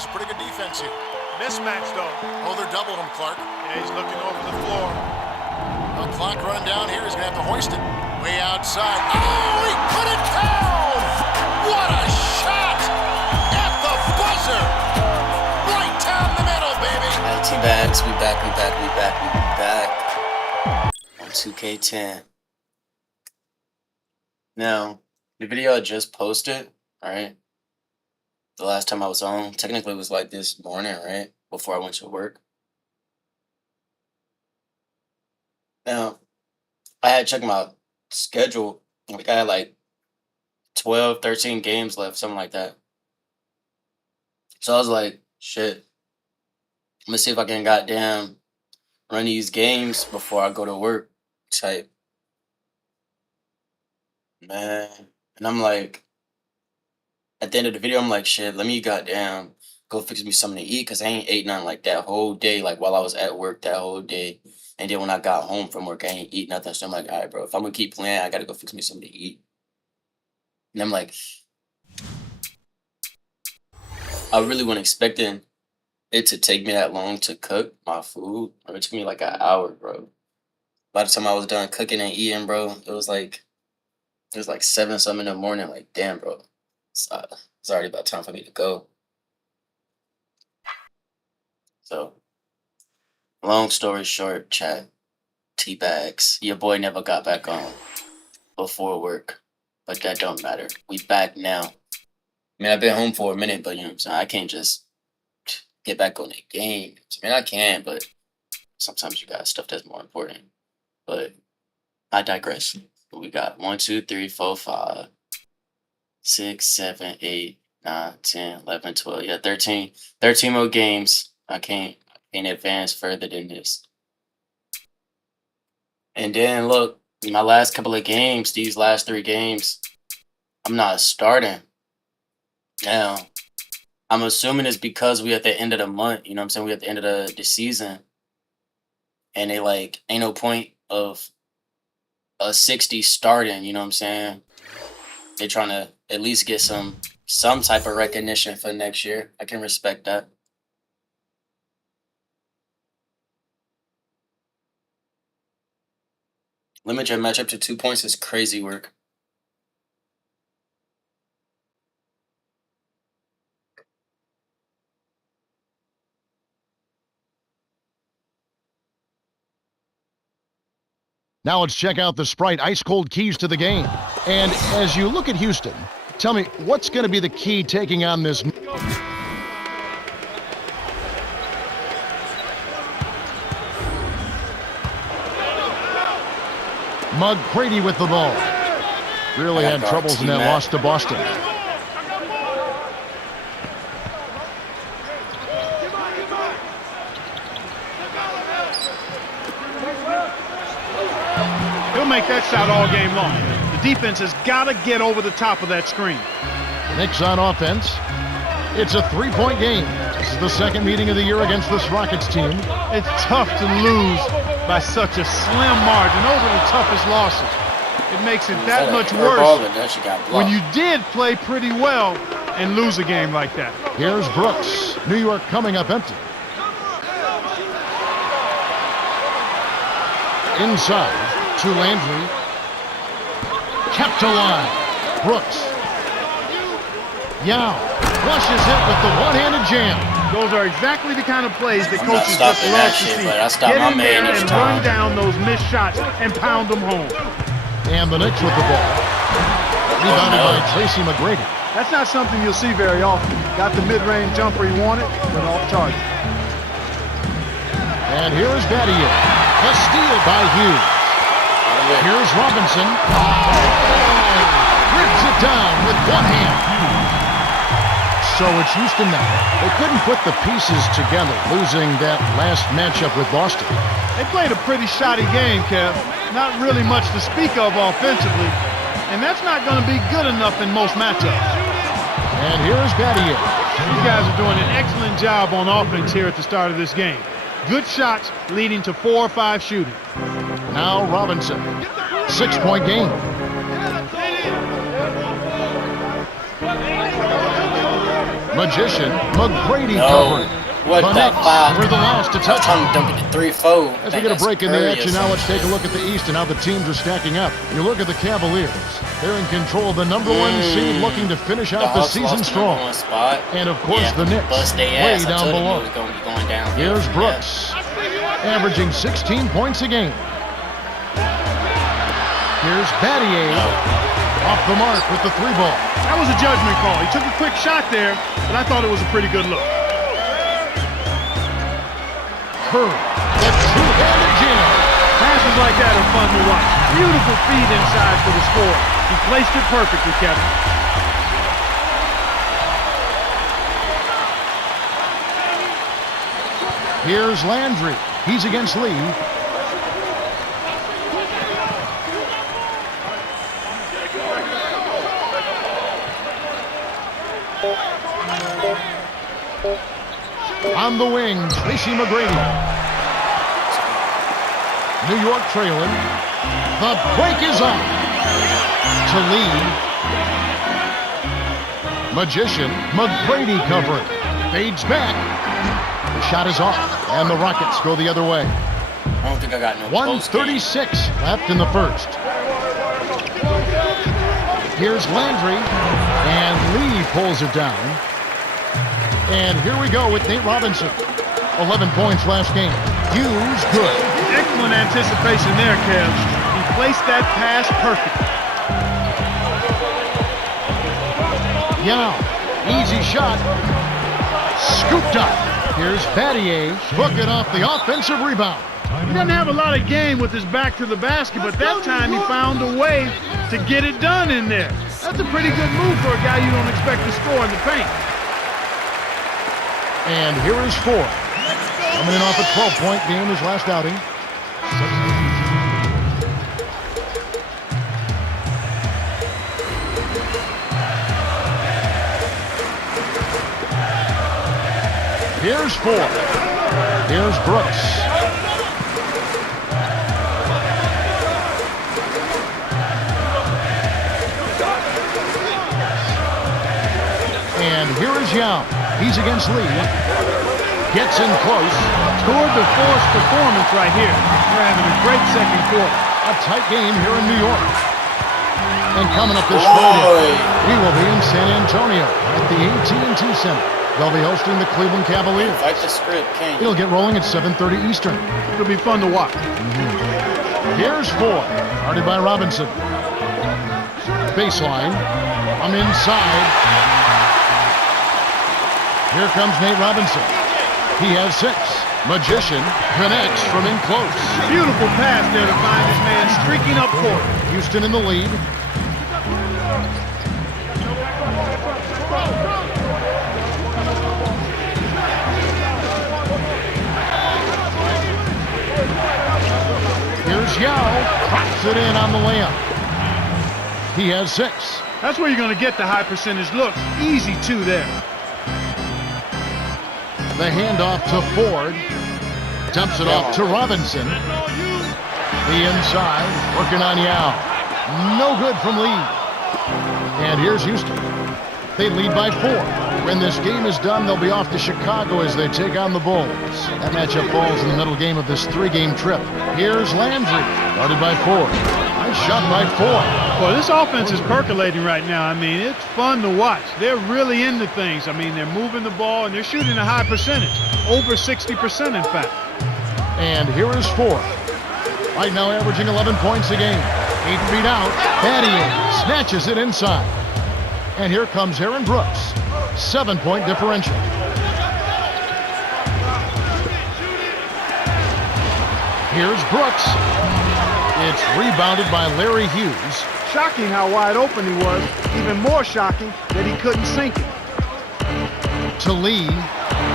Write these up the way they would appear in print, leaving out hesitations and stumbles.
Celtics. Pretty good defense here. Mismatch, though. Oh, they're doubling him, Clark. Yeah, he's looking over the floor. The clock run down here. He's going to have to hoist it. Way outside. Oh, he put it down! What a shot! At the buzzer! Right down the middle, baby! T-Bags, we back. On 2K10. Now, the video I just posted, right? The last time I was on, technically it was like this morning, right? Before I went to work. Now, I had checked my schedule. Like I had like 12, 13 games left, something like that. So I was like, shit. I'm gonna see if I can goddamn run these games before I go to work type. Man. And I'm like, at the end of the video, I'm like, shit, let me goddamn go fix me something to eat because I ain't ate nothing like that whole day, like while I was at work that whole day. And then when I got home from work, I ain't eat nothing. So I'm like, all right, bro, if I'm gonna keep playing, I gotta go fix me something to eat. And I'm like, I really wasn't expecting it to take me that long to cook my food. It took me like an hour, bro. By the time I was done cooking and eating, bro, it was like 7 something in the morning. Like, damn, bro, it's already about time for me to go. So, long story short, chat, T-Bags, your boy never got back on before work, but that don't matter. We back now. I mean, I've been home for a minute, but you know what I'm saying? I can't just get back on the game. I mean, I can, but sometimes you got stuff that's more important. But I digress. We got 1, 2, 3, 4, 5, 6, 7, 8, 9, 10, 11, 12. Yeah, 13 more games. I can't advance further than this. And then look, my last couple of games, these last 3 games, I'm not starting. Now, I'm assuming it's because we at the end of the month, you know what I'm saying? We at the end of the season. And they like, ain't no point of a 60 starting, you know what I'm saying? They're trying to at least get some type of recognition for next year. I can respect that. Limit your matchup to 2 points is crazy work. Now let's check out the Sprite ice-cold keys to the game. And as you look at Houston, tell me, what's going to be the key taking on this? McGrady with the ball. Really had troubles in that loss to Boston. He'll make that shot all game long. The defense has got to get over the top of that screen. Knicks on offense. It's a 3-point game. This is the second meeting of the year against this Rockets team. It's tough to lose by such a slim margin. Those are the toughest losses. It makes it that much worse when you did play pretty well and lose a game like that. Here's Brooks. New York coming up empty. Inside to Landry. Kept alive. Brooks. Yao flushes it with the one-handed jam. Those are exactly the kind of plays that coaches just love to see. Get in there and run down those missed shots and pound them home. And the Knicks with the ball. Rebounded by Tracy McGrady. That's not something you'll see very often. Got the mid-range jumper he wanted, but off target. And here's Battier. A steal by Hughes. Here's Robinson. Rips it down with one hand. So it's Houston now. They couldn't put the pieces together, losing that last matchup with Boston. They played a pretty shoddy game, Kev. Not really much to speak of offensively. And that's not going to be good enough in most matchups. And here's Battier. These guys are doing an excellent job on offense here at the start of this game. Good shots leading to 4 or 5 shooting. Now Robinson. 6-point game. Magician, McGrady No. covered. What the Connects fuck? for the last to I was touch. trying to dunk it to 3-4. As we get a break in the action, now let's take a look at the East and how the teams are stacking up. You look at the Cavaliers. They're in control of the number one seed, looking to finish out the season strong. And, of course, the Knicks way down below. Here's Brooks, averaging 16 points a game. Here's Battier, off the mark with the 3-ball. That was a judgment call. He took a quick shot there, but I thought it was a pretty good look. Curry, the two-handed jam. Passes like that are fun to watch. Beautiful feed inside for the score. He placed it perfectly, Kevin. Here's Landry. He's against Lee. On the wing, Tracy McGrady. New York trailing. The break is on. To Lee. Magician, McGrady covering. Fades back. The shot is off, and the Rockets go the other way. I don't think I got no 1:36 left in the first. Here's Landry, and Lee pulls it down. And here we go with Nate Robinson. 11 points last game. Hughes, good. Excellent anticipation there, Kev. He placed that pass perfectly. Yao, easy shot. Scooped up. Here's Battier, booking off the offensive rebound. He doesn't have a lot of game with his back to the basket, but that time he found a way to get it done in there. That's a pretty good move for a guy you don't expect to score in the paint. And here is Ford. Coming in off a 12-point game his last outing. Here's Ford. Here's Brooks. And here is Yao. He's against Lee. Gets in close. Toward the forced performance right here. They're having a great second quarter. A tight game here in New York. And coming up this Friday, we will be in San Antonio at the AT&T Center. They'll be hosting the Cleveland Cavaliers. Fight the script, can you? It'll get rolling at 7:30 Eastern. It'll be fun to watch. Here's Ford, guarded by Robinson. Baseline. I'm inside. Here comes Nate Robinson. He has 6. Magician connects from in close. Beautiful pass there to find this man streaking up court. Houston in the lead. Here's Yao. Cracks it in on the layup. He has 6. That's where you're going to get the high percentage looks. Easy 2 there. The handoff to Ford. Dumps it off to Robinson. The inside, working on Yao. No good from Lee. And here's Houston. They lead by 4. When this game is done, they'll be off to Chicago as they take on the Bulls. That matchup falls in the middle game of this 3-game trip. Here's Landry, guarded by 4. Nice shot by 4. Well, this offense is percolating right now. I mean, it's fun to watch. They're really into things. I mean, they're moving the ball, and they're shooting a high percentage. Over 60%, in fact. And here is 4. Right now averaging 11 points a game. 8 feet out. Battier snatches it inside. And here comes Aaron Brooks. 7-point differential. Here's Brooks. It's rebounded by Larry Hughes. Shocking how wide open he was. Even more shocking that he couldn't sink it. To Lee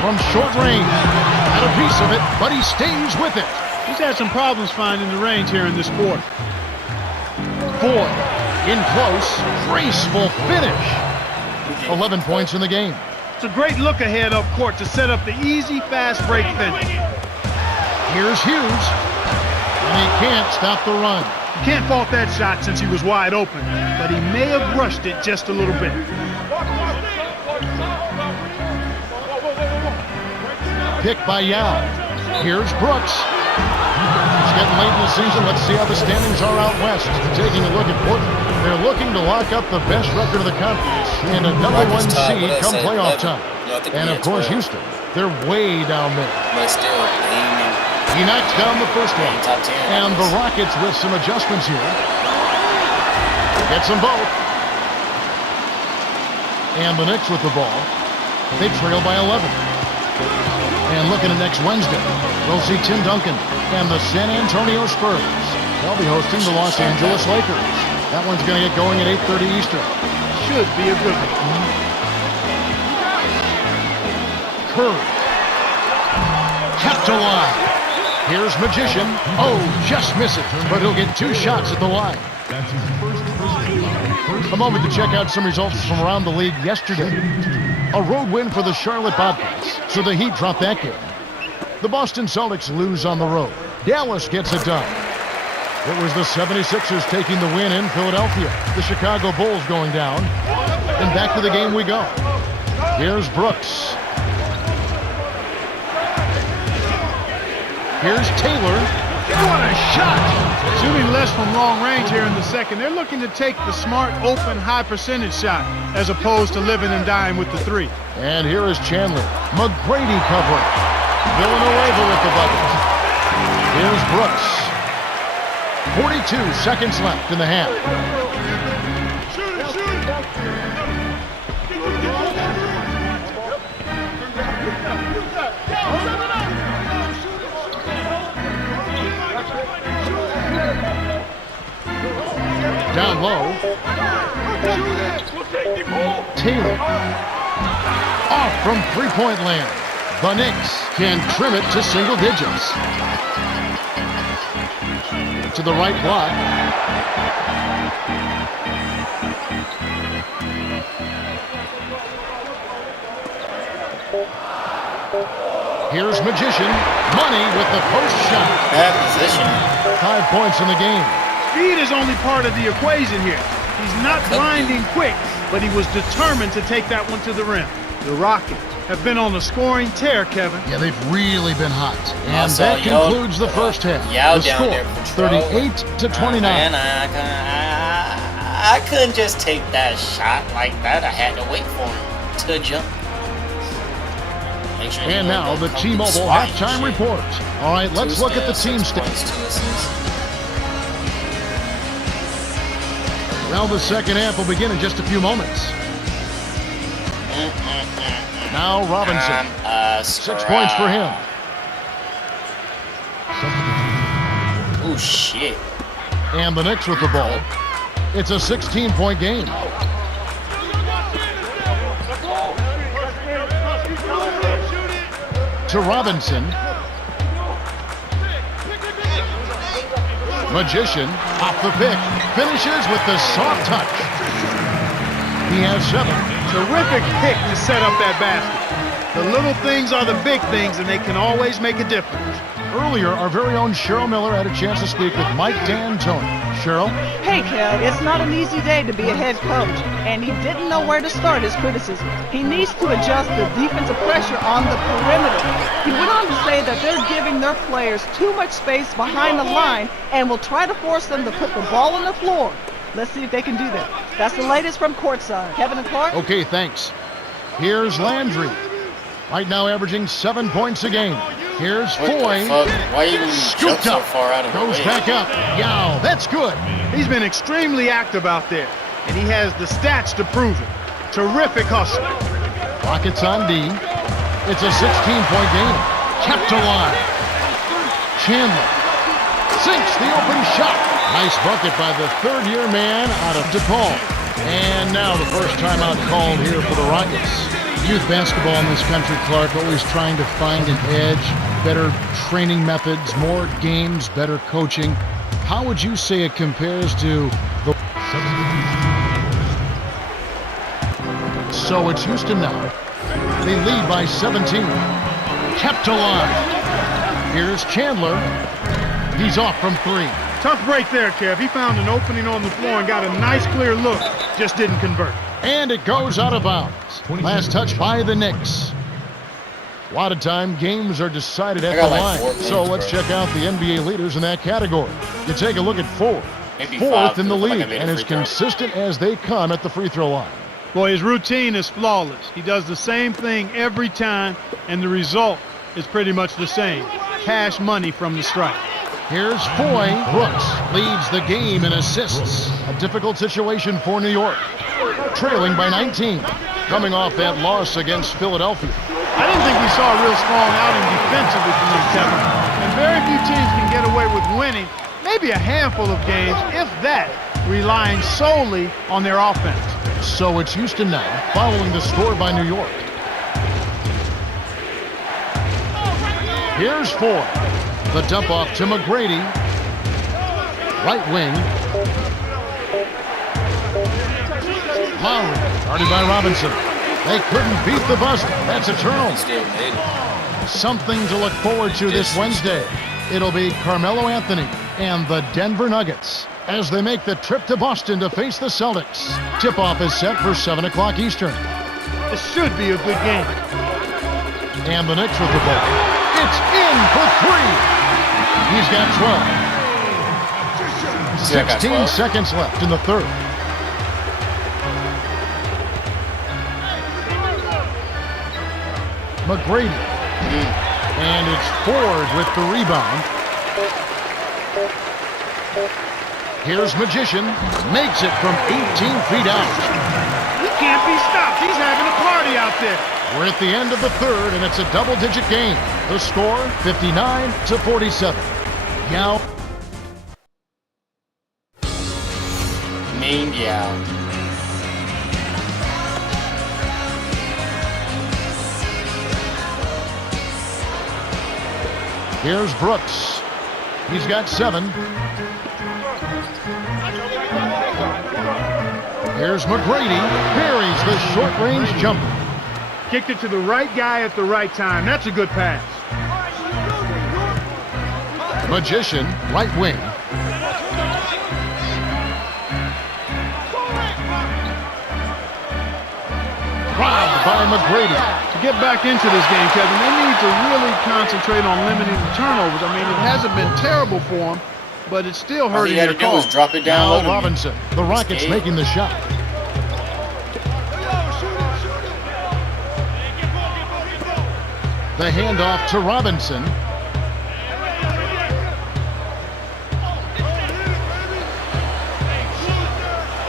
from short range. Had a piece of it, but he stays with it. He's had some problems finding the range here in this quarter. Ford in close. Graceful finish. 11 points in the game. It's a great look ahead up court to set up the easy, fast break finish. Here's Hughes. And he can't stop the run. You can't fault that shot since he was wide open, but he may have rushed it just a little bit. pick by Yao. Here's Brooks. It's getting late in the season. Let's see how the standings are out west. Taking a look at Portland. They're looking to lock up the best record of the conference and a number one seed come playoff time. And of course, Houston. They're way down there. But still, He knocks down the first one. And the Rockets with some adjustments here. Gets them both. And the Knicks with the ball. They trail by 11. And looking at next Wednesday, we'll see Tim Duncan and the San Antonio Spurs. They'll be hosting the Los Angeles Lakers. That one's going to get going at 8:30 Eastern. Should be a good one. Curry. Kept alive. Here's Magician. Oh, just miss it. But he'll get 2 shots at the line. That's his first A moment to check out some results from around the league yesterday. A road win for the Charlotte Bobcats, so the Heat drop that game. The Boston Celtics lose on the road. Dallas gets it done. It was the 76ers taking the win in Philadelphia. The Chicago Bulls going down. And back to the game we go. Here's Brooks. Here's Taylor. What a shot! Shooting less from long range here in the second. They're looking to take the smart, open, high percentage shot as opposed to living and dying with the 3. And here is Chandler. McGrady covering. Villanueva with the bucket. Here's Brooks. 42 seconds left in the half. Down low. Taylor. Off from three-point land. The Knicks can trim it to single digits. To the right block. Here's Magician. Money with the post shot. bad position. 5 points in the game. Speed is only part of the equation here. He's not grinding quick, but he was determined to take that one to the rim. The Rockets have been on a scoring tear, Kevin. Yeah, they've really been hot. And Also, that concludes the first half. Yao The down score, there patrolling. 38-29. Man, I couldn't just take that shot like that. I had to wait for him to jump. Make sure And now the T-Mobile halftime report. All right, let's look at the team stats. Well, the second half will begin in just a few moments. Now Robinson. 6 points for him. Oh, shit. And the Knicks with the ball. It's a 16-point game. To Robinson. Magician off the pick. Finishes with the soft touch. He has 7. Terrific pick to set up that basket. The little things are the big things, and they can always make a difference. Earlier, our very own Cheryl Miller had a chance to speak with Mike D'Antoni. Cheryl? Hey, Kev, it's not an easy day to be a head coach, and he didn't know where to start his criticism. He needs to adjust the defensive pressure on the perimeter. He went on to say that they're giving their players too much space behind the line and will try to force them to put the ball on the floor. Let's see if they can do that. That's the latest from courtside. Kevin and Clark? Okay, thanks. Here's Landry. Right now averaging 7 points a game. Here's Foy. Why you jump Scooped so up. far out of the Goes way? back up. Yow, that's good. He's been extremely active out there, and he has the stats to prove it. Terrific hustle. Rockets on D. It's a 16-point game. Kept alive. Chandler sinks the open shot. Nice bucket by the third-year man out of DePaul. And now the first timeout called here for the Rockets. Youth basketball in this country, Clark, always trying to find an edge, better training methods, more games, better coaching. How would you say it compares to the... So it's Houston now. They lead by 17. Kept alive. Here's Chandler. He's off from 3. Tough break there, Kev. He found an opening on the floor and got a nice clear look. Just didn't convert. And it goes out of bounds. Last touch by the Knicks. A lot of time, games are decided at the line. So let's check out the NBA leaders in that category. You take a look at Ford. Fourth in the league, and as consistent as they come at the free throw line. Boy, his routine is flawless. He does the same thing every time, and the result is pretty much the same. Cash money from the strike. Here's Foy. Brooks leads the game in assists. A difficult situation for New York. Trailing by 19. Coming off that loss against Philadelphia. I didn't think we saw a real strong outing defensively from them, Kevin. And very few teams can get away with winning. Maybe a handful of games, if that, relying solely on their offense. So it's Houston now, following the score by New York. Here's Ford. The dump off to McGrady. Right wing. Lowry, guarded by Robinson. They couldn't beat the buzzer. That's a turnover. Something to look forward to this Wednesday. It'll be Carmelo Anthony and the Denver Nuggets as they make the trip to Boston to face the Celtics. Tip-off is set for 7 o'clock Eastern. It should be a good game. And the Knicks with the ball. It's in for 3. He's got 12. 16 seconds left in the third. McGrady. And it's Ford with the rebound. Here's Magician. Makes it from 18 feet out. He can't be stopped. He's having a party out there. We're at the end of the third, and it's a double-digit game. The score, 59-47. Yao. Mean Yao. Here's Brooks. He's got 7. Here's McGrady. Buries the short-range jumper. Kicked it to the right guy at the right time. That's a good pass. Magician, right wing. Robbed by McGrady. To get back into this game, Kevin, they need to really concentrate on limiting the turnovers. I mean, it hasn't been terrible for them, but it's still hurting their cause. All he had to do was drop it down. Now Robinson. The Rockets making the shot. The handoff to Robinson.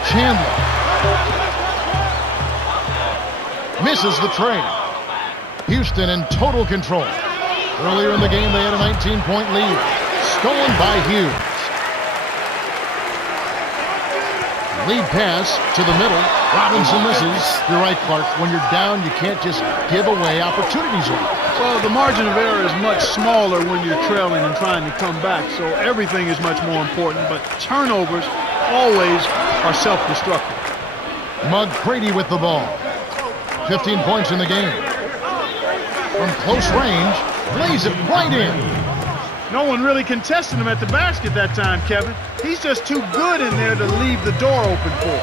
Chandler. Misses the trade. Houston in total control. Earlier in the game, they had a 19-point lead. Stolen by Hughes. Lead pass to the middle. Robinson misses. You're right, Clark. When you're down, you can't just give away opportunities like that. Well, the margin of error is much smaller when you're trailing and trying to come back, so everything is much more important, but turnovers always are self-destructive. McGrady with the ball. 15 points in the game. From close range, lays it right in. No one really contested him at the basket that time, Kevin. He's just too good in there to leave the door open for.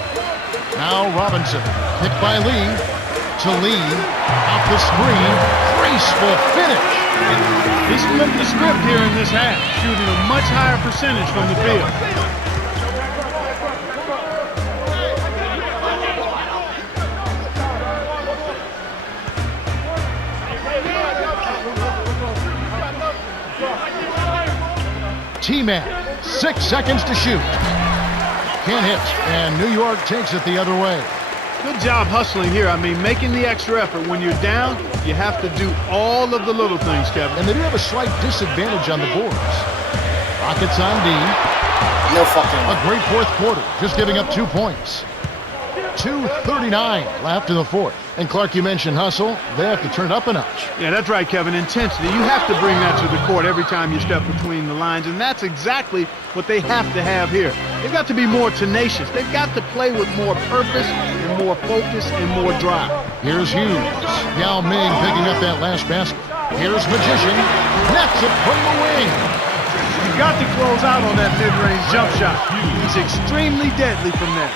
Now Robinson, picked by Lee. To Lee, off the screen, graceful finish. He's flipped the script here in this half, shooting a much higher percentage from the field. T-Man, 6 seconds to shoot. Can't hit, and New York takes it the other way. Good job hustling here. I mean, making the extra effort. When you're down, you have to do all of the little things, Kevin. And they do have a slight disadvantage on the boards. Rockets on D. No fucking. A great fourth quarter, just giving up 2 points. 2:39 left in the fourth. And Clark, you mentioned hustle. They have to turn it up a notch. Yeah, that's right, Kevin. Intensity. You have to bring that to the court every time you step between the lines, and that's exactly what they have to have here. They've got to be more tenacious. They've got to play with more purpose and more focus and more drive. Here's Hughes. Yao Ming picking up that last basket. Here's Magician. Nets it from the wing. You've got to close out on that mid-range jump shot. He's extremely deadly from there.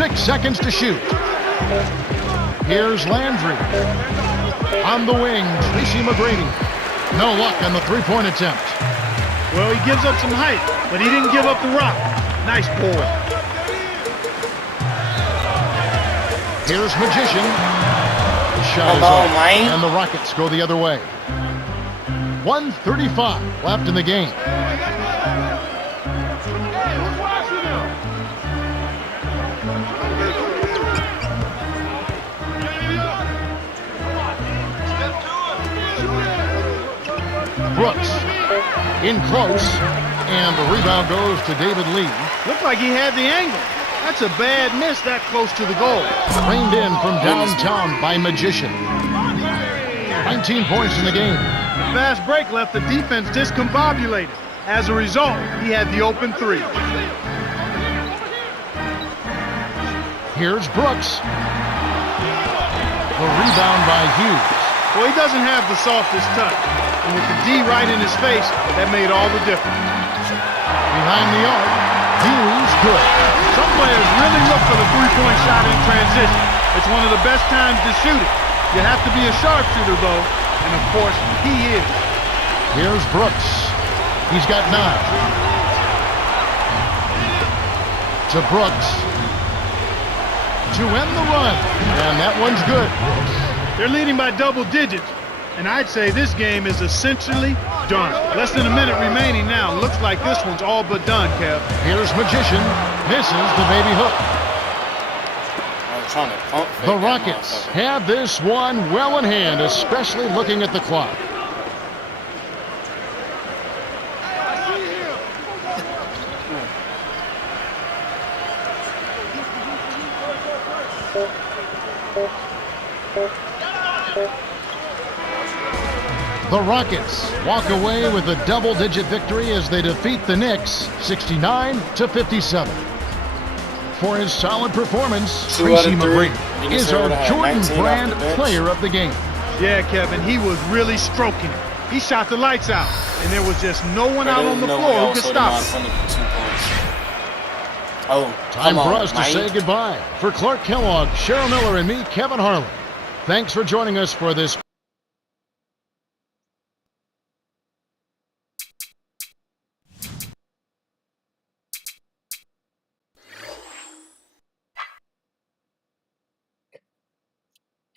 6 seconds to shoot. Here's Landry. On the wing, Tracy McGrady. No luck on the three-point attempt. Well, he gives up some height, but he didn't give up the rock. Nice ball. Here's Magician. The shot is off, and the Rockets go the other way. 1:35 left in the game. Brooks in close, and the rebound goes to David Lee. Looked like he had the angle. That's a bad miss that close to the goal. Reined in from downtown by Magician. 19 points in the game. The fast break left the defense discombobulated. As a result, he had the open three. Here's Brooks. The rebound by Hughes. Well, he doesn't have the softest touch. And with the D right in his face, that made all the difference. Behind the arc, Hughes good. Some players really look for the three-point shot in transition. It's one of the best times to shoot it. You have to be a sharpshooter, though, and of course, he is. Here's Brooks. He's got 9. To Brooks. To end the run, and that one's good. They're leading by double digits, and I'd say this game is essentially done. Less than a minute remaining now. Looks like this one's all but done, Kev. Here's Magician. Misses the baby hook. The Rockets have this one well in hand, especially looking at the clock. The Rockets walk away with a double-digit victory as they defeat the Knicks 69-57. For his solid performance, Tracy McGrady is our Jordan Brand Player of the Game. Yeah, Kevin, he was really stroking it. He shot the lights out, and there was just no one out on the floor who could stop him. Time for us to say goodbye. For Clark Kellogg, Cheryl Miller, and me, Kevin Harlan. Thanks for joining us for this.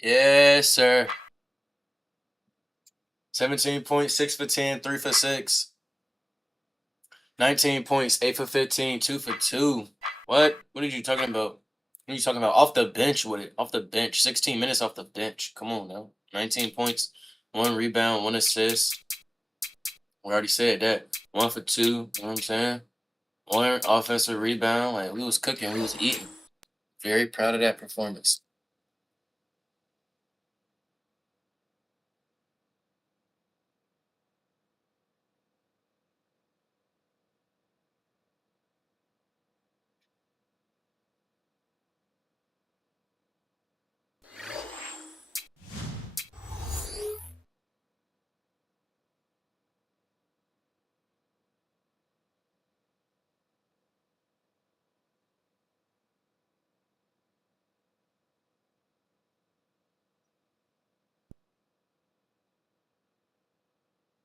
Yes, sir. 17 points, 6 for 10, 3 for 6. 19 points, 8 for 15, 2 for 2. What? What are you talking about? What are you talking about? Off the bench with it. Off the bench. 16 minutes off the bench. Come on now. 19 points, 1 rebound, 1 assist. We already said that. 1 for 2. You know what I'm saying? 1 offensive rebound. Like, we was cooking. We was eating. Very proud of that performance.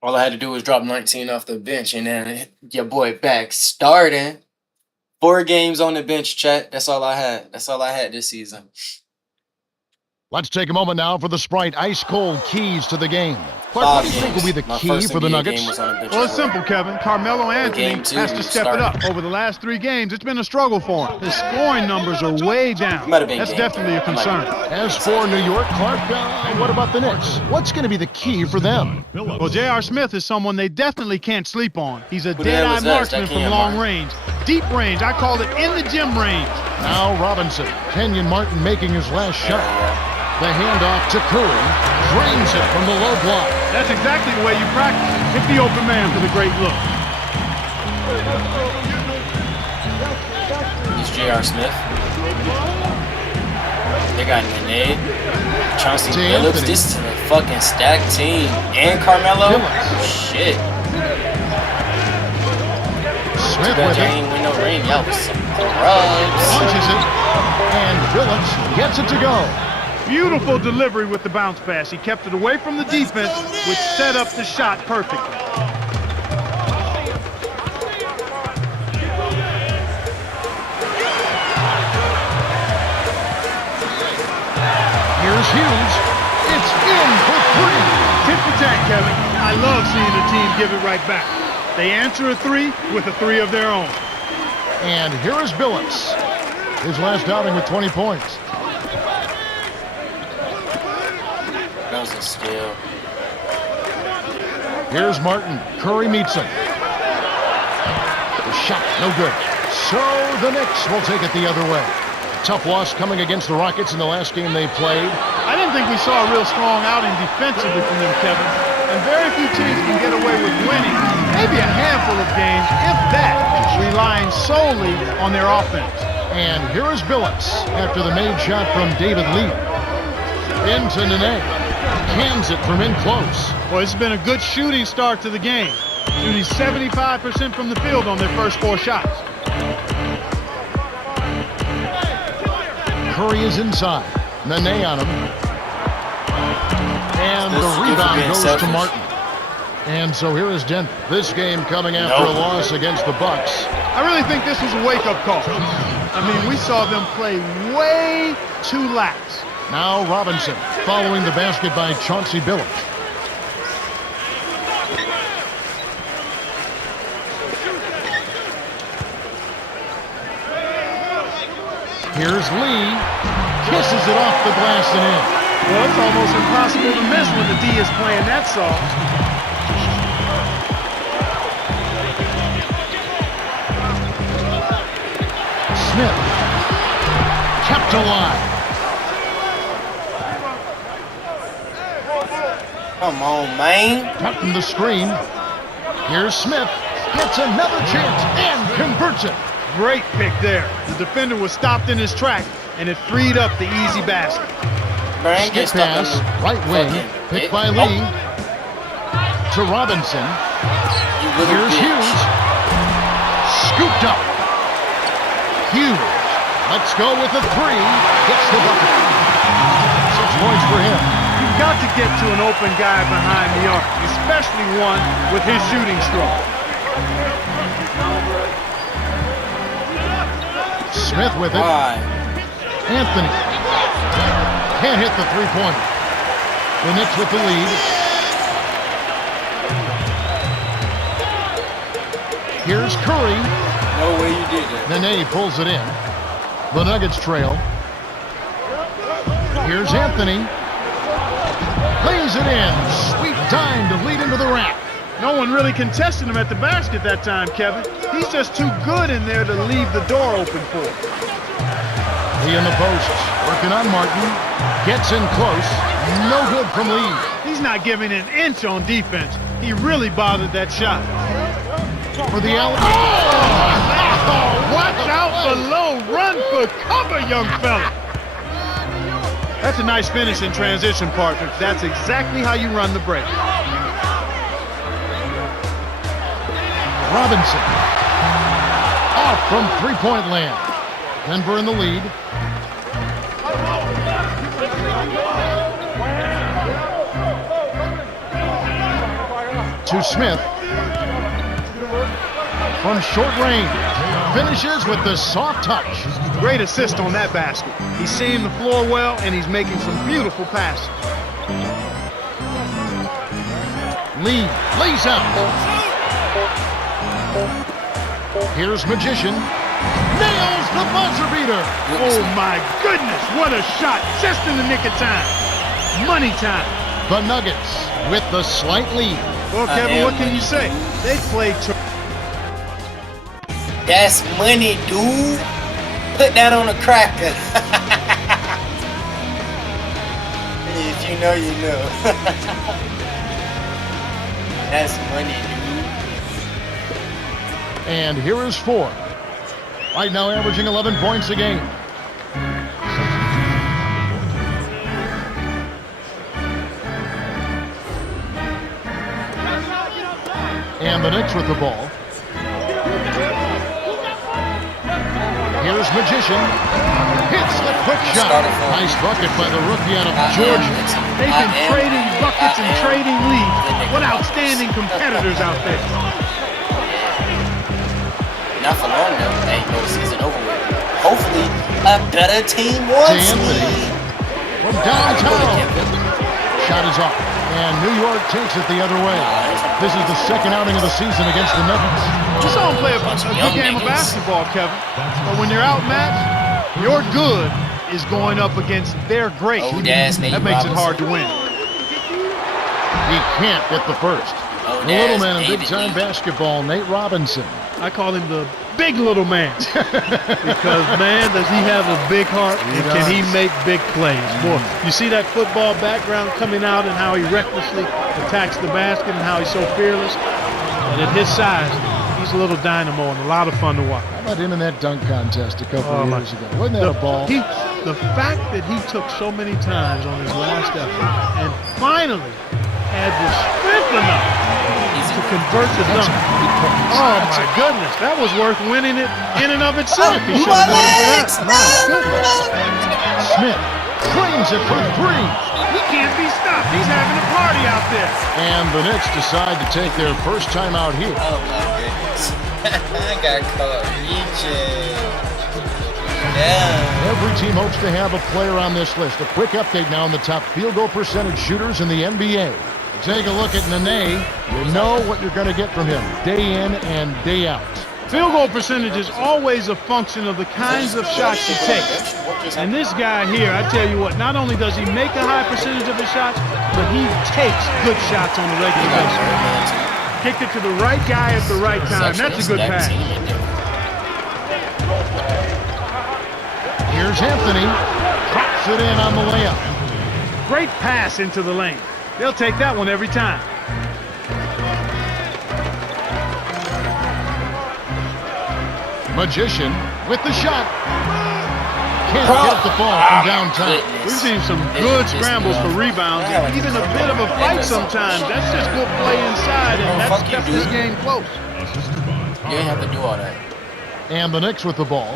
All I had to do was drop 19 off the bench, and then your boy back starting. 4 games on the bench, chat. That's all I had. That's all I had this season. Let's take a moment now for the Sprite ice-cold keys to the game. Clark, what do you think will be the key for the Nuggets? Well, it's simple, Kevin. Carmelo Anthony has to step it up. Over the last 3 games, it's been a struggle for him. His scoring numbers are way down. That's definitely a concern. As for New York, Clark, what about the Knicks? What's going to be the key for them? Well, J.R. Smith is someone they definitely can't sleep on. He's a dead-eye marksman from long range. Deep range. I call it in the gym range. Now Robinson. Kenyon Martin making his last shot. The handoff to Curry, drains it from the low block. That's exactly the way you practice. Hit the open man for the great look. It's J.R. Smith. They got Nene, Chauncey Billups. This is a fucking stacked team. And Carmelo? Shit. Smith with it. Ain't win no ring. Y'all was some grubs. Launches it. Billets gets it to go. Beautiful delivery with the bounce pass. He kept it away from the defense, which set up the shot perfectly. Here's Hughes. It's in for three. Tip for tat, Kevin. I love seeing the team give it right back. They answer a three with a three of their own. And here is Billets. His last outing with 20 points. That was a steal. Here's Martin. Curry meets him. The shot, no good. So the Knicks will take it the other way. Tough loss coming against the Rockets in the last game they played. I didn't think we saw a real strong outing defensively from them, Kevin. And very few teams can get away with winning. Maybe a handful of games, if that, relying solely on their offense. And here is Billets after the made shot from David Lee. Into Nene. Cans it from in close. Well, it's been a good shooting start to the game. Shooting 75% from the field on their first 4 shots. Curry is inside. Nene on him. And the rebound goes to Martin. And so here is Denver. This game coming after a loss against the Bucks. I really think this was a wake-up call. I mean, we saw them play way too lax. Now Robinson following the basket by Chauncey Billups. Here's Lee. Kisses it off the glass and in. Well, it's almost impossible to miss when the D is playing that soft. Smith. Kept alive. Come on, man. Cutting the screen. Here's Smith. Gets another chance and converts it. Great pick there. The defender was stopped in his track, and it freed up the easy basket. Brian Skip gets stuck pass, in the right wing, fucking- picked by Lee. To Robinson. You little Here's bitch. Hughes. Scooped up. Hughes. Let's go with the three. Gets the bucket. 6 points for him. You've got to get to an open guy behind the arc, especially one with his shooting stroke. Smith with it. Why? Anthony. Can't hit the three-pointer. The Knicks with the lead. Here's Curry. No way you did that. Nene pulls it in. The Nuggets trail. Here's Anthony. Lays it in. Sweet dime to lead into the rack. No one really contested him at the basket that time, Kevin. He's just too good in there to leave the door open for him. He in the posts. Working on Martin. Gets in close. No good from Lee. He's not giving an inch on defense. He really bothered that shot. For the alley. Oh, watch out below. Run for cover, young fella. That's a nice finish in transition, partner. That's exactly how you run the break. Robinson. Off from three-point land. Denver in the lead. To Smith. From short range. Finishes with the soft touch. Great assist on that basket. He's seeing the floor well, and he's making some beautiful passes. Lee lays out. Here's Magician. Nails the buzzer beater. Oh, my goodness. What a shot. Just in the nick of time. Money time. The Nuggets with the slight lead. Well, Kevin, what can you say? They played That's money, dude. Put that on a cracker. If you know, you know. That's money, dude. And here is Ford. Right now averaging 11 points a game. And the Knicks with the ball. Here's Magician. Hits the quick shot. Nice bucket by the rookie out of Georgia. They've been trading buckets and trading leads. What outstanding competitors out there. Not for long though. Ain't no season over with. Hopefully, a better team wants me. From downtown. Shot is off. And New York takes it the other way. This is the second outing of the season against the Nuggets. You saw them play a good game of basketball, Kevin. But when you're outmatched, your good is going up against their great. That makes it hard to win. He can't get the first. The little man in big-time basketball, Nate Robinson. I call him the big little man. Because, man, does he have a big heart and can he make big plays. Boy, you see that football background coming out and how he recklessly attacks the basket and how he's so fearless. And at his size, he's a little dynamo and a lot of fun to watch. How about him in that dunk contest a couple of years ago? Wasn't that a ball? The fact that he took so many times on his last effort and finally had the strength enough to convert the dunk. Oh my goodness, that was worth winning it in and of itself. He should have won it for that. My goodness. Smith claims it for three. He can't be stopped. He's having a party out there. And the Knicks decide to take their first time out here. Oh my goodness. I got caught reaching. Yeah. Every team hopes to have a player on this list. A quick update now on the top field goal percentage shooters in the NBA. Take a look at Nene. You know what you're going to get from him day in and day out. Field goal percentage is always a function of the kinds of shots he takes. And this guy here, I tell you what, not only does he make a high percentage of his shots, but he takes good shots on the regular basis. Kicked it to the right guy at the right time. That's a good pass. Here's Anthony. Drops it in on the layup. Great pass into the lane. They'll take that one every time. Magician with the shot. Can't get the ball from downtown. We've seen some good scrambles for rebounds and even a bit of a fight sometimes. That's just good play inside, and that's kept this game close. You didn't have to do all that. And the Knicks with the ball,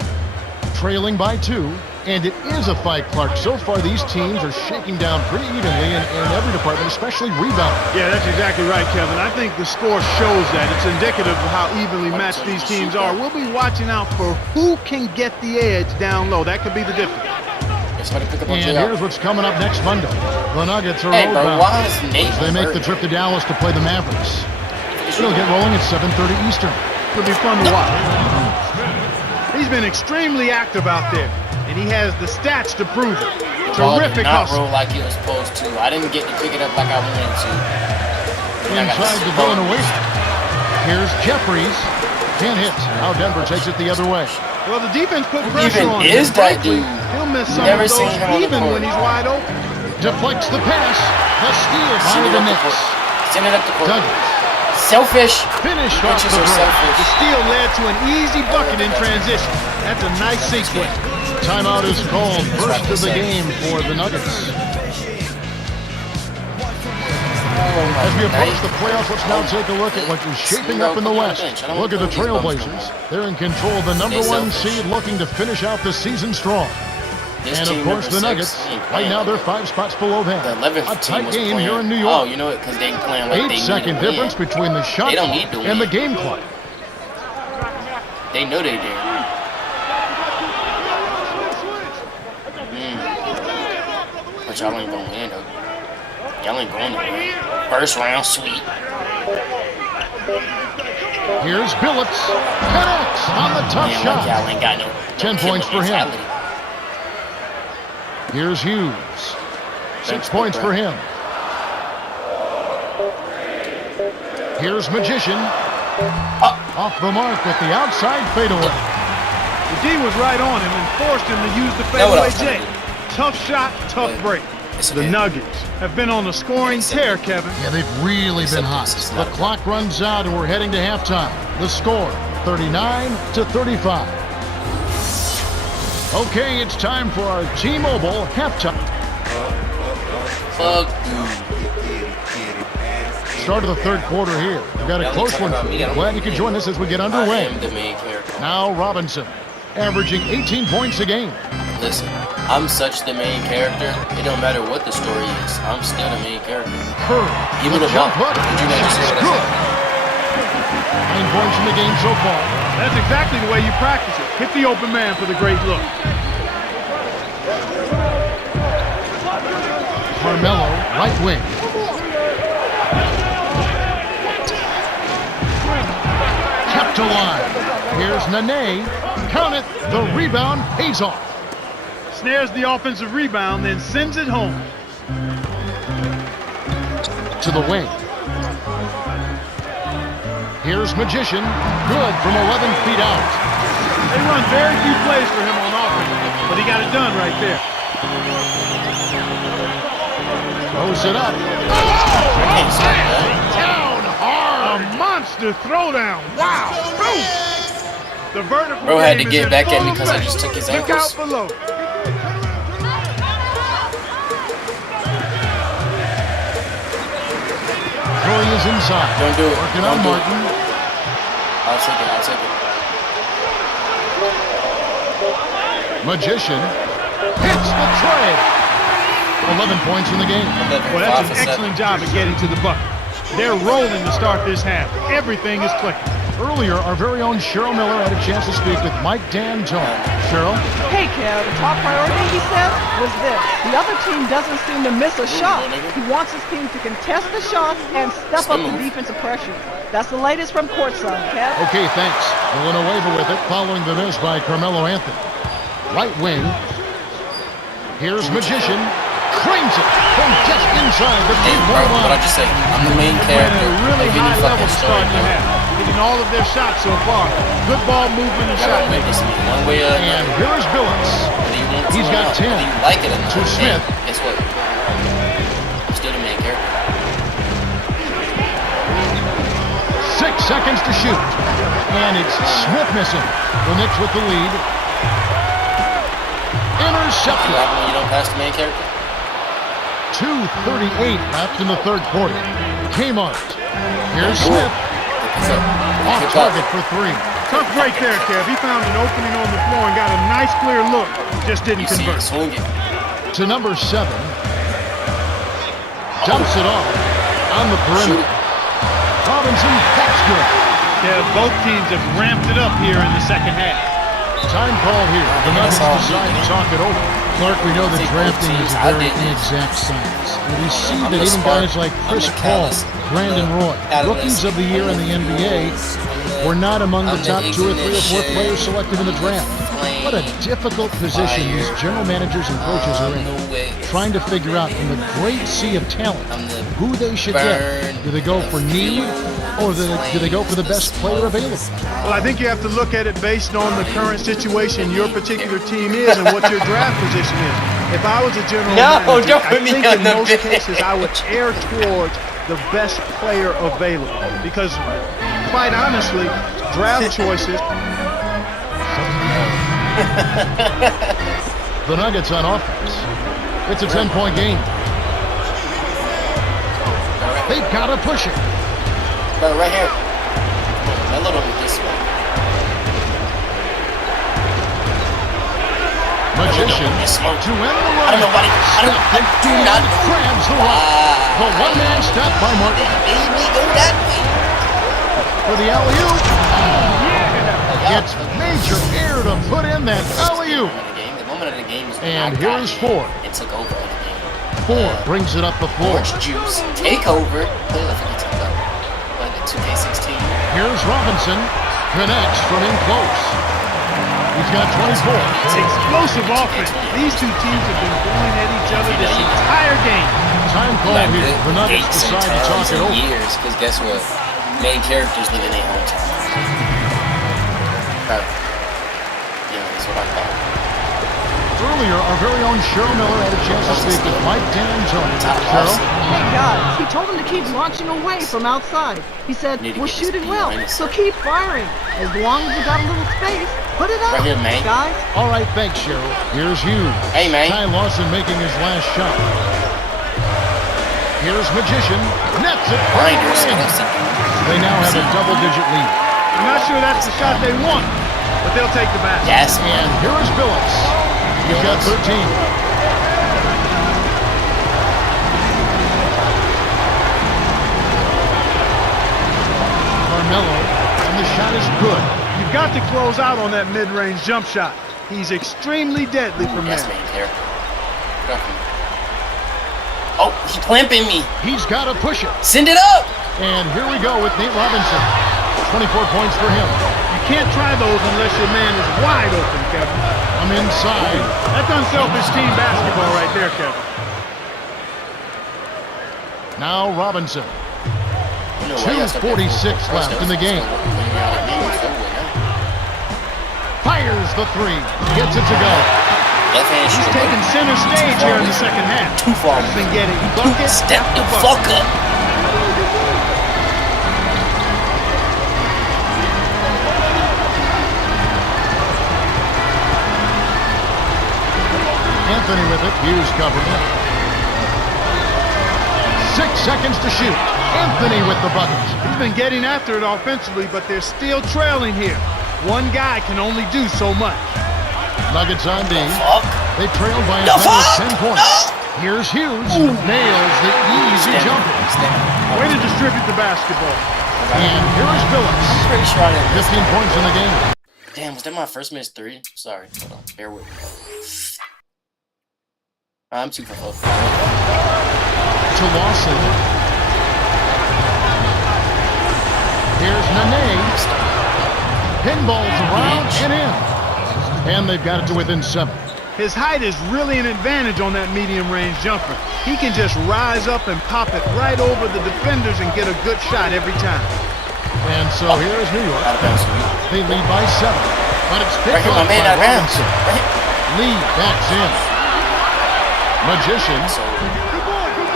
trailing by 2. And it is a fight, Clark. So far, these teams are shaking down pretty evenly in every department, especially rebounding. Yeah, that's exactly right, Kevin. I think the score shows that. It's indicative of how evenly matched these teams are. We'll be watching out for who can get the edge down low. That could be the difference. And here's what's coming up next Monday. The Nuggets are roadbound as they make the trip to Dallas to play the Mavericks. It'll get rolling at 7:30 Eastern. It'll be fun to watch. He's been extremely active out there. And he has the stats to prove it. Terrific hustle. Not roll like he was supposed to. I didn't get to pick it up like I wanted to. Inside the going away. Here's Jeffries. Can't hit. Now Denver takes it the other way. Well, the defense put pressure on him. Is that dude? He'll miss some of those even when he's wide open. Deflects the pass. The steal by the Knicks. Send it up the court. Douglas. Selfish. Finish off the break. The steal led to an easy bucket in transition. That's a nice sequence. Timeout is called. First of the game for the Nuggets. As we approach the playoffs, let's now take a look at what is shaping up in the West. Look at the Trailblazers. They're in control of the #1 seed, looking to finish out the season strong. And of course, the Nuggets, right now they're 5 spots below them. A tight game here in New York. Oh, you know it, because they playing like they 8-second difference between the shot and the game clock. They know they did. But y'all ain't gonna win though. Y'all ain't going anywhere. First round sweep. Here's Billups. Connects on the tough shot. Y'all ain't got no 10 points for him. Here's Hughes. 6 points for him. Here's Magician. Off the mark with the outside fadeaway. The D was right on him and forced him to use the fadeaway J. Tough shot, tough break. The Nuggets have been on a scoring tear, Kevin. Yeah, they've really been hot. The clock runs out and we're heading to halftime. The score, 39-35. Okay, it's time for our T-Mobile halftime. Start of the third quarter here. We've got a close one. Glad you could join us as we get underway. Now Robinson. averaging 18 points a game. Listen, I'm such the main character. It don't matter what the story is. I'm still the main character. Curry, Give me the the jump ball. hook. Did you not Shot see is what I good. said? 9 points in the game so far. That's exactly the way you practice it. Hit the open man for the great look. Carmelo, right wing. Kept alive. Here's Nene. Count it. The rebound pays off. Snares the offensive rebound, then sends it home. To the wing. Here's Magician. Good from 11 feet out. They run very few plays for him on offense, but he got it done right there. Throws it up. Down hard. A monster throwdown. Wow. The vertical Bro had to game is get in back at full me because I effect. just took his Look out ankles. below. Curry is inside. Don't do it. Working on Don't do it. Martin. I'll take it. I'll take it. Magician hits the tray. 11 points in the game. Well, that's an excellent job at getting to the bucket. They're rolling to start this half. Everything is clicking. Earlier, our very own Cheryl Miller had a chance to speak with Mike D'Antoni. Cheryl? Hey, Kev, the top priority, he said, was this. The other team doesn't seem to miss a shot. He wants his team to contest the shots and step up the defensive pressure. That's the latest from courtside, Kev. Okay, thanks. Villanueva with it, following the miss by Carmelo Anthony. Right wing. Here's Magician. Cranes it from just inside the Hey, bro, three-point what I line. just say? I'm the main They're at character. a really of any high level fucking to story, start the bro. half. Hitting all of their shots so far. Good ball movement and Gotta shot make making. this one way or And another. here's Billups. Whether you want to He's or got not, 10. whether you like it or not. To hey, Smith. Guess what? I'm still the main character. 6 seconds to shoot. And it's Smith missing. The Knicks with the lead. You Intercepted. like when you don't pass the main character? 2:38 left in the third quarter. Kmart. Here's Smith. Pick this up. Off Pick target up. for 3. Tough break there, Kev. He found an opening on the floor and got a nice clear look. Just didn't You see it, convert. swing it. To number 7. Dumps it off on the Shoot perimeter. it. Robinson, that's good. Kev, both teams have ramped it up here in the second half. Time call here. The Nuggets That's all decide me, to talk it over. Clark, we know that See, drafting is a I very didn't. inexact science. And we see I'm that the even spark. guys like I'm Chris the Paul, catalyst. Brandon Roy, Catalyst. rookies of the year in the NBA, were not among the I'm the top 2 or 3 or 4 ignition. players selected in the draft. What a difficult position these general managers and coaches are in. Trying to figure out from the great sea of talent I'm the who they should get. Do they go for need or do they go for the best player available? Well, I think you have to look at it based on the current situation your particular team is and what your draft position is. If I was a general manager, don't I put me think on in the most bench. cases I would err towards the best player available. Because, quite honestly, draft choices. The Nuggets on offense. It's a 10-point game. They've got to push it. Bro, right here. That little this way. Magician Smoke. to end the I run. don't know why. I do not know. Grabs the rock. The one-man step by Martin Made me go that way. for the alley-oop. Gets major air to put in that alley-oop. The moment of the game is when And I here got is here. Ford. It took over the game. Ford brings it up the floor. Orange juice, take over. Play like a took over. But the 2K16. Here's Robinson. Connects from in close. He's got 24. It's explosive offense. These two teams have been going at each other this entire game. Time call here. The Nuggets decide to talk it over. Years, because guess what? Main characters live in their own time. Yeah, that's what I thought. Earlier, our very own Cheryl Miller had a chance to speak with Mike D'Antoni. Cheryl? Hey, guys, he told them to keep launching away from outside. He said, Need to we're get this shooting beat well, right so keep firing. As long as you got a little space, put it up, Right here, man. guys. All right, thanks, Cheryl. Here's Hughes. Hey, man. Ty Lawson making his last shot. Here's Magician. Nets it. Grinders. They now have a double-digit lead. I'm not sure that's the shot they want. but they'll take the basket. Yes, And here is Billups. He's got 13. Carmelo, and the shot is good. You've got to close out on that mid-range jump shot. He's extremely deadly from yes, there. man, here. Oh, he clamping me. He's got to push it. Send it up. And here we go with Nate Robinson. 24 points for him. You can't try those unless your man is wide open, Kevin. I'm inside. That's unselfish team basketball right there, Kevin. Now Robinson. You know why y'all stuck that 2:46 full left in the game. Yeah. Fires the three. Gets it to go. That fan He's should taking center stage here in the second half. Too far. He's been getting buckets Step after the bucket. fuck up. Anthony with it. Hughes covering it. 6 seconds to shoot. Anthony with the bucket. He's been getting after it offensively, but they're still trailing here. One guy can only do so much. Nuggets on D. Fuck. They trail by as The many as fuck? 10 points. Here's Hughes. Nails the easy jumper. Way to distribute the basketball. And here is Billups. Pretty sure I didn't. 15 points in the game. Damn, was that my first missed three? Sorry. Hold on. Bear with me. I'm 2 for 4. To Lawson. Here's Nene. Pinballs around and in. And they've got it to within 7. His height is really an advantage on that medium-range jumper. He can just rise up and pop it right over the defenders and get a good shot every time. And so here's New York. Out of bounds. They lead by 7. But it's Right picked here, my up man by out of bounds. Robinson. Lee backs in. Magician.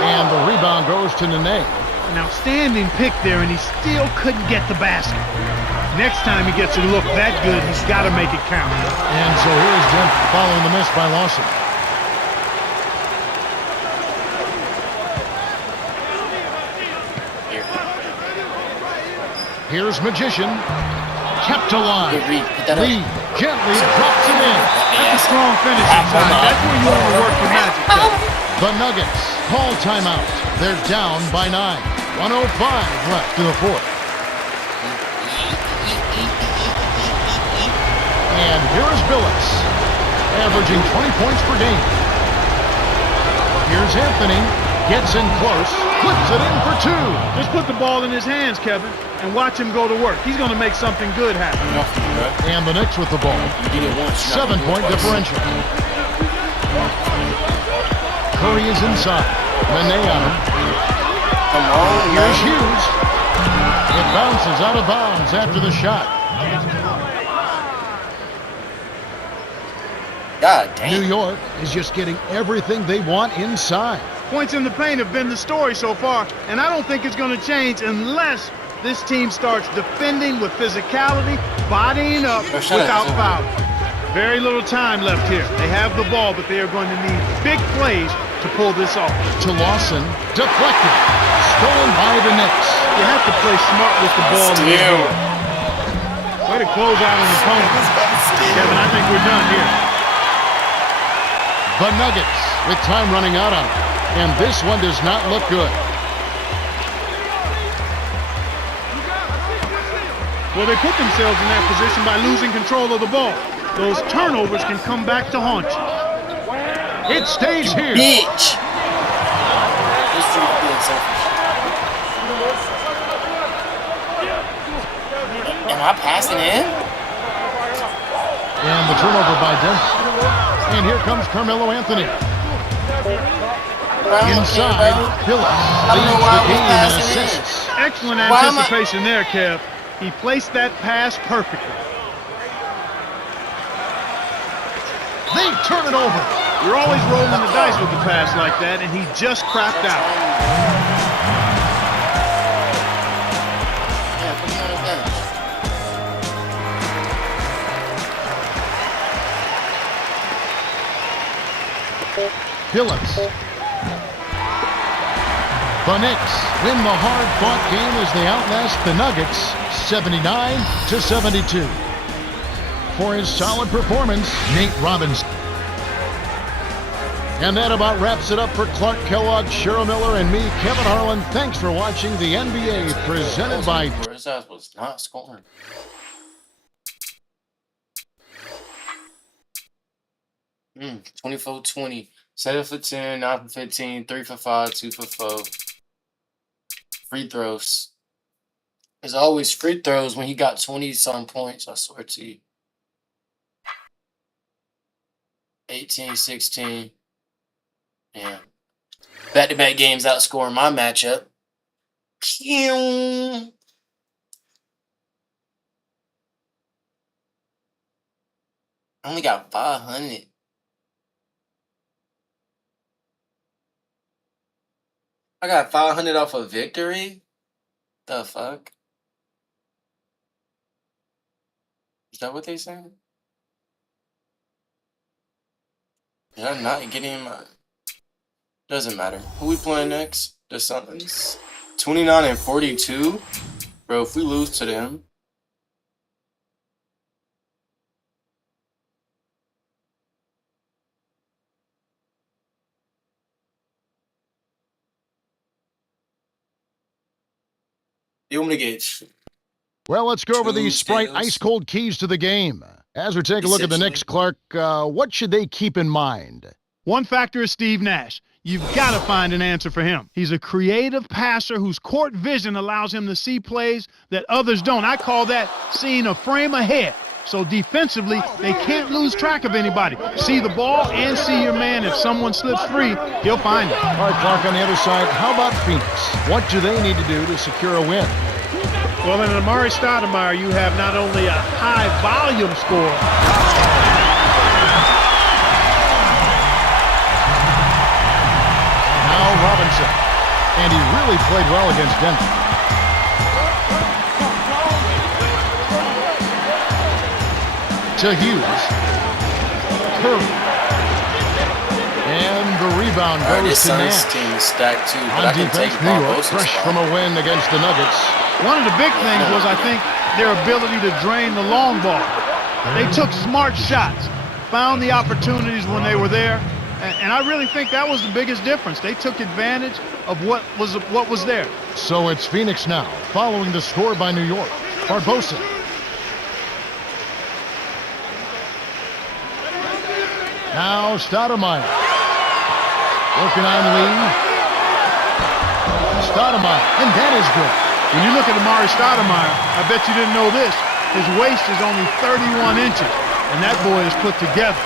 And the rebound goes to Nene. An outstanding pick there, and he still couldn't get the basket. Next time he gets a look that good, he's got to make it count. And so here's Dent following the miss by Lawson. Here. Here's Magician. Kept alive. Here, Reed, put that up. Lee gently drops it in. That's a strong finish inside. That's where you want to work your magic. The Nuggets call timeout. They're down by 9. 105 left to the fourth. And here is Billups, averaging 20 points per game. Here's Anthony, gets in close, flips it in for 2. Just put the ball in his hands, Kevin, and watch him go to work. He's going to make something good happen. And the Knicks with the ball. You did it once. 7-point differential. Curry is inside. Nene on him. Come on, Here's man. Hughes. It bounces out of bounds after the shot. God damn. New York is just getting everything they want inside. Points in the paint have been the story so far, and I don't think it's going to change unless this team starts defending with physicality, bodying up without fouling. Very little time left here. They have the ball, but they are going to need big plays to pull this off. To Lawson, deflected, stolen by the Knicks. You have to play smart with the ball in your hand. Way to close out on the opponent. Kevin, I think we're done here. The Nuggets with time running out on it. And this one does not look good. Well, they put themselves in that position by losing control of the ball. Those turnovers can come back to haunt you. It stays here. Bitch. This dude is being selfish. Am I passing in? And the turnover by Denver. And here comes Carmelo Anthony. Inside, Billups leads the game in assists. Excellent Why am I- anticipation there, Kev. He placed that pass perfectly. They turn it over. You're always rolling the dice with the pass like that, and he just crapped out. Yeah, put me on his bench. Billups. The Knicks win the hard-fought game as they outlast the Nuggets 79-72. for his solid performance, Nate Robinson. And that about wraps it up for Clark Kellogg, Cheryl Miller, and me, Kevin Harlan. Thanks for watching the NBA presented by... His ass was not scoring. 24-20. 7 for 10, 9 for 15, 3 for 5, 2 for 4. Free throws. There's always free throws when he got 20-some points, I swear to you. 18-16. Yeah. Back-to-back games outscoring my matchup. Pew! I only got 500. I got 500 off of victory? The fuck? Is that what they saying? Did I not get in my... Doesn't matter. Who we playing next? The Suns. 29-42? Bro, if we lose to them... You want me to get... Well, let's go over the Sprite ice-cold keys to the game. As we take a look at the Knicks, Clark, what should they keep in mind? One factor is Steve Nash. You've got to find an answer for him. He's a creative passer whose court vision allows him to see plays that others don't. I call that seeing a frame ahead. So defensively, they can't lose track of anybody. See the ball and see your man. If someone slips free, he'll find it. All right, Clark, on the other side, how about Phoenix? What do they need to do to secure a win? Well, in Amari Stoudemire, you have not only a high-volume scorer. Now Robinson. And he really played well against Denver. To Hughes. Curry. And the rebound goes to Nash. Team is stacked too, On defense, New York fresh from a win against the Nuggets. One of the big things was, I think, their ability to drain the long ball. They took smart shots, found the opportunities when they were there, and I really think that was the biggest difference. They took advantage of what was there. So it's Phoenix now, following the score by New York. Barbosa. Now Stoudemire. Working on Lee. Stoudemire, and that is good. When you look at Amari Stoudemire, I bet you didn't know this. His waist is only 31 inches, and that boy is put together.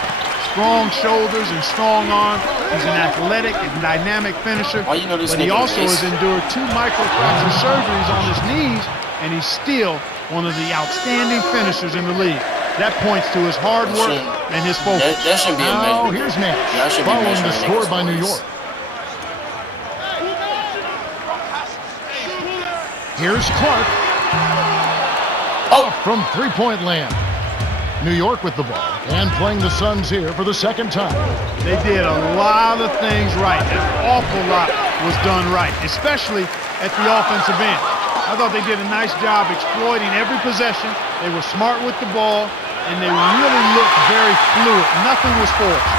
Strong shoulders and strong arms. He's an athletic and dynamic finisher, but he also has endured 2 microfracture surgeries on his knees, and he's still one of the outstanding finishers in the league. That points to his hard work and his focus. That should be a measure. Now here's Nash, following the score by New York. Here's Clark. Off from three-point land. New York with the ball and playing the Suns here for the second time. They did a lot of things right. An awful lot was done right, especially at the offensive end. I thought they did a nice job exploiting every possession. They were smart with the ball, and they really looked very fluid. Nothing was forced.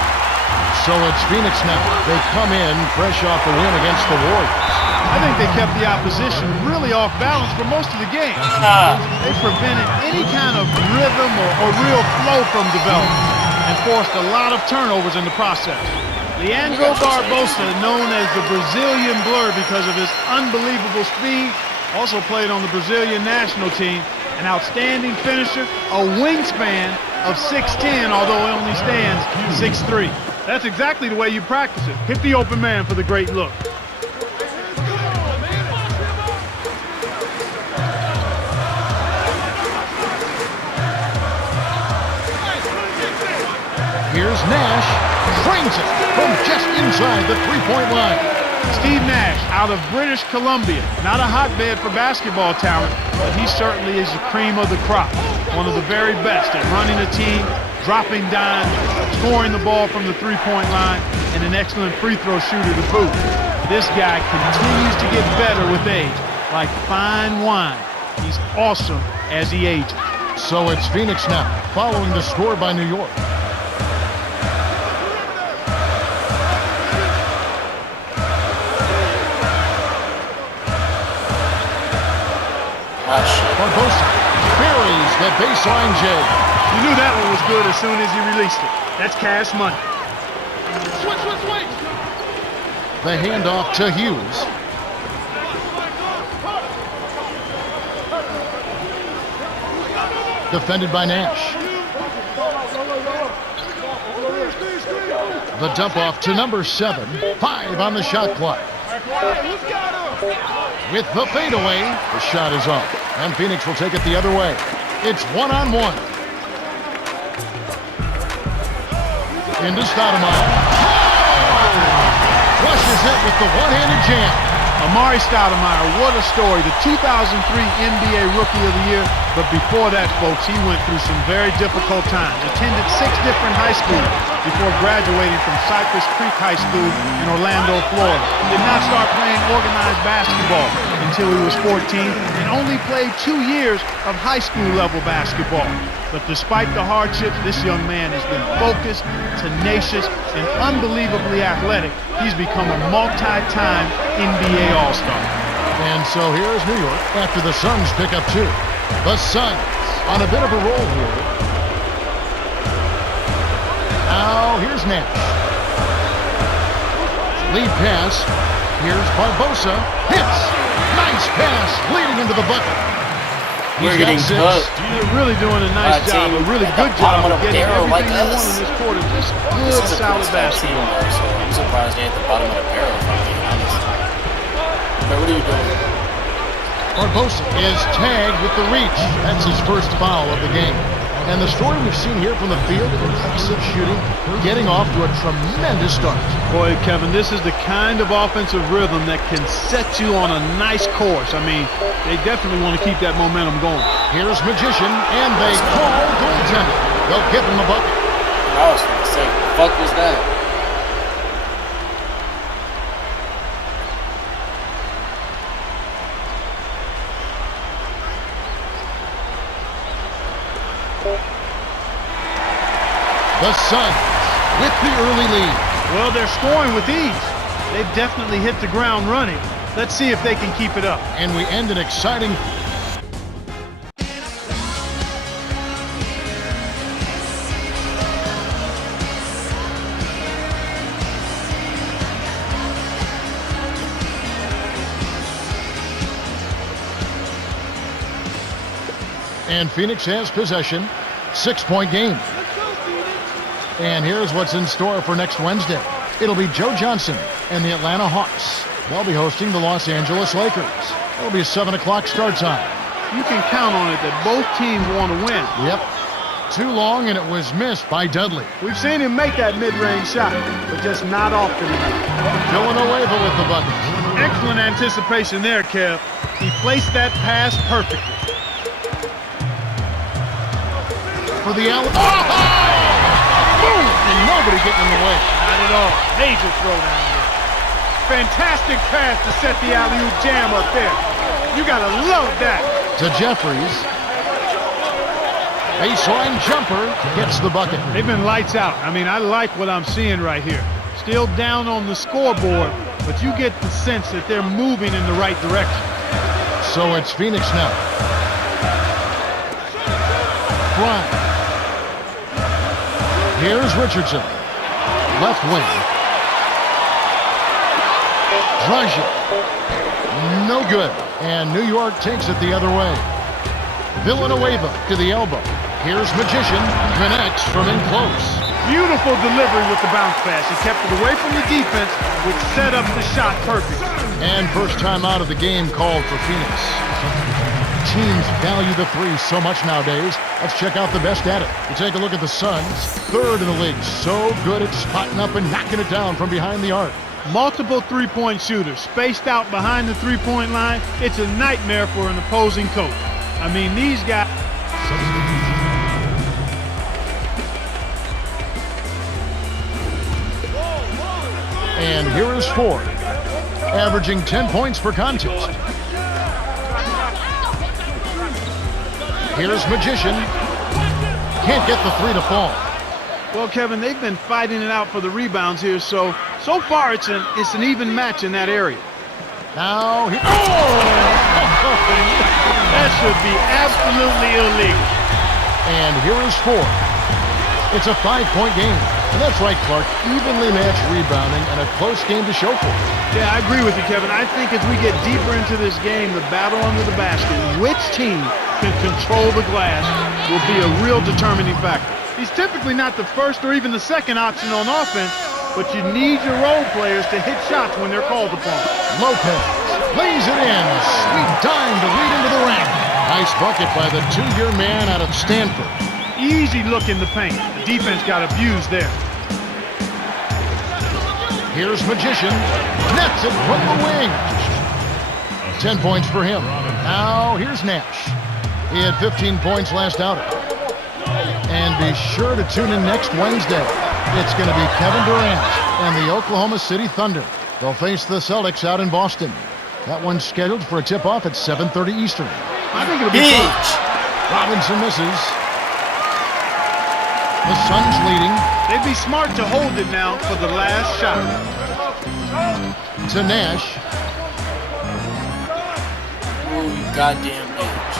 So it's Phoenix now. They come in fresh off the win against the Warriors. I think they kept the opposition really off balance for most of the game. They prevented any kind of rhythm or real flow from developing and forced a lot of turnovers in the process. Leandro Barbosa, known as the Brazilian Blur because of his unbelievable speed, also played on the Brazilian national team. An outstanding finisher, a wingspan of 6'10", although he only stands 6'3". That's exactly the way you practice it. Hit the open man for the great look. Here's Nash, trains it from just inside the three-point line. Steve Nash out of British Columbia. Not a hotbed for basketball talent, but he certainly is the cream of the crop. One of the very best at running a team, dropping dimes, scoring the ball from the three-point line, and an excellent free throw shooter to boot. This guy continues to get better with age, like fine wine. He's awesome as he ages. So it's Phoenix now, following the score by New York. Barbosa buries the baseline J. You knew that one was good as soon as he released it. That's cash money. Switch. The handoff to Hughes. Defended by Nash. The dump off to number 7. 5 on the shot clock. With the fadeaway, the shot is up. And Phoenix will take it the other way. It's 1-on-1. Into Stoudemire. Flushes it with the one-handed jam. Amari Stoudemire, what a story. The 2003 NBA Rookie of the Year. But before that, folks, he went through some very difficult times. Attended 6 different high schools before graduating from Cypress Creek High School in Orlando, Florida. Did not start playing organized basketball until he was 14 and only played 2 years of high school level basketball. But despite the hardships, this young man has been focused, tenacious, and unbelievably athletic. He's become a multi-time NBA All-Star. And so here's New York after the Suns pick up 2. The Suns on a bit of a roll here. Now here's Nash. Lead pass. Here's Barbosa. Hits. Nice pass leading into the bucket. We're getting cooked. They're really doing a nice job, a really good job of getting everything they want in this quarter. Just good, solid basketball. So I'm surprised they're at the bottom of the barrel, if I'm being honest. But what are you doing? Barbosa is tagged with the reach. That's his first foul of the game. And the story we've seen here from the field, impressive shooting, getting off to a tremendous start. Boy, Kevin, this is the kind of offensive rhythm that can set you on a nice course. I mean, they definitely want to keep that momentum going. Here's Magician, and they call goaltender. They'll give him the bucket. I was going to say, what the fuck was that? The Suns with the early lead. Well, they're scoring with ease. They've definitely hit the ground running. Let's see if they can keep it up. And we end an exciting... And Phoenix has possession. 6-point game. And here's what's in store for next Wednesday. It'll be Joe Johnson and the Atlanta Hawks. They'll be hosting the Los Angeles Lakers. It'll be a 7 o'clock start time. You can count on it that both teams want to win. Yep. Too long, and it was missed by Dudley. We've seen him make that mid-range shot, but just not often enough. Villanueva with the bucket. Excellent anticipation there, Kev. He placed that pass perfectly. For the alley. Oh! Boom! And nobody getting in the way. Not at all. Major throw down there. Fantastic pass to set the alley-oop jam up there. You gotta love that. To Jeffries. Baseline jumper gets the bucket. They've been lights out. I mean, I like what I'm seeing right here. Still down on the scoreboard, but you get the sense that they're moving in the right direction. So it's Phoenix now. Bryant. Here's Richardson. Left wing. Dragic. No good. And New York takes it the other way. Villanueva to the elbow. Here's Magician. Connects from in close. Beautiful delivery with the bounce pass. He kept it away from the defense, which set up the shot perfect. And first time out of the game called for Phoenix. Teams value the 3 so much nowadays. Let's check out the best at it. We take a look at the Suns, 3rd in the league. So good at spotting up and knocking it down from behind the arc. Multiple three-point shooters spaced out behind the three-point line. It's a nightmare for an opposing coach. I mean, these guys... And here is Ford, averaging 10 points per contest. Here's Magician. Can't get the three to fall. Well, Kevin, they've been fighting it out for the rebounds here, so far it's an even match in that area. Now, That should be absolutely illegal. And here is 4. It's a 5-point game. And that's right, Clark. Evenly matched rebounding and a close game to show for it. Yeah, I agree with you, Kevin. I think as we get deeper into this game, the battle under the basket, which team can control the glass will be a real determining factor. He's typically not the first or even the second option on offense, but you need your role players to hit shots when they're called upon. Lopez lays it in. Sweet time to lead into the rack. Nice bucket by the 2-year man out of Stanford. Easy look in the paint. The defense got abused there. Here's Magician. Nets it from the wing. 10 points for him. Now here's Nash. He had 15 points last outing. And be sure to tune in next Wednesday. It's going to be Kevin Durant and the Oklahoma City Thunder. They'll face the Celtics out in Boston. That one's scheduled for a tip-off at 7:30 Eastern. I think it'll be fun. Robinson misses. The Suns leading. They'd be smart to hold it now for the last shot. To Nash. Oh, you goddamn bitch.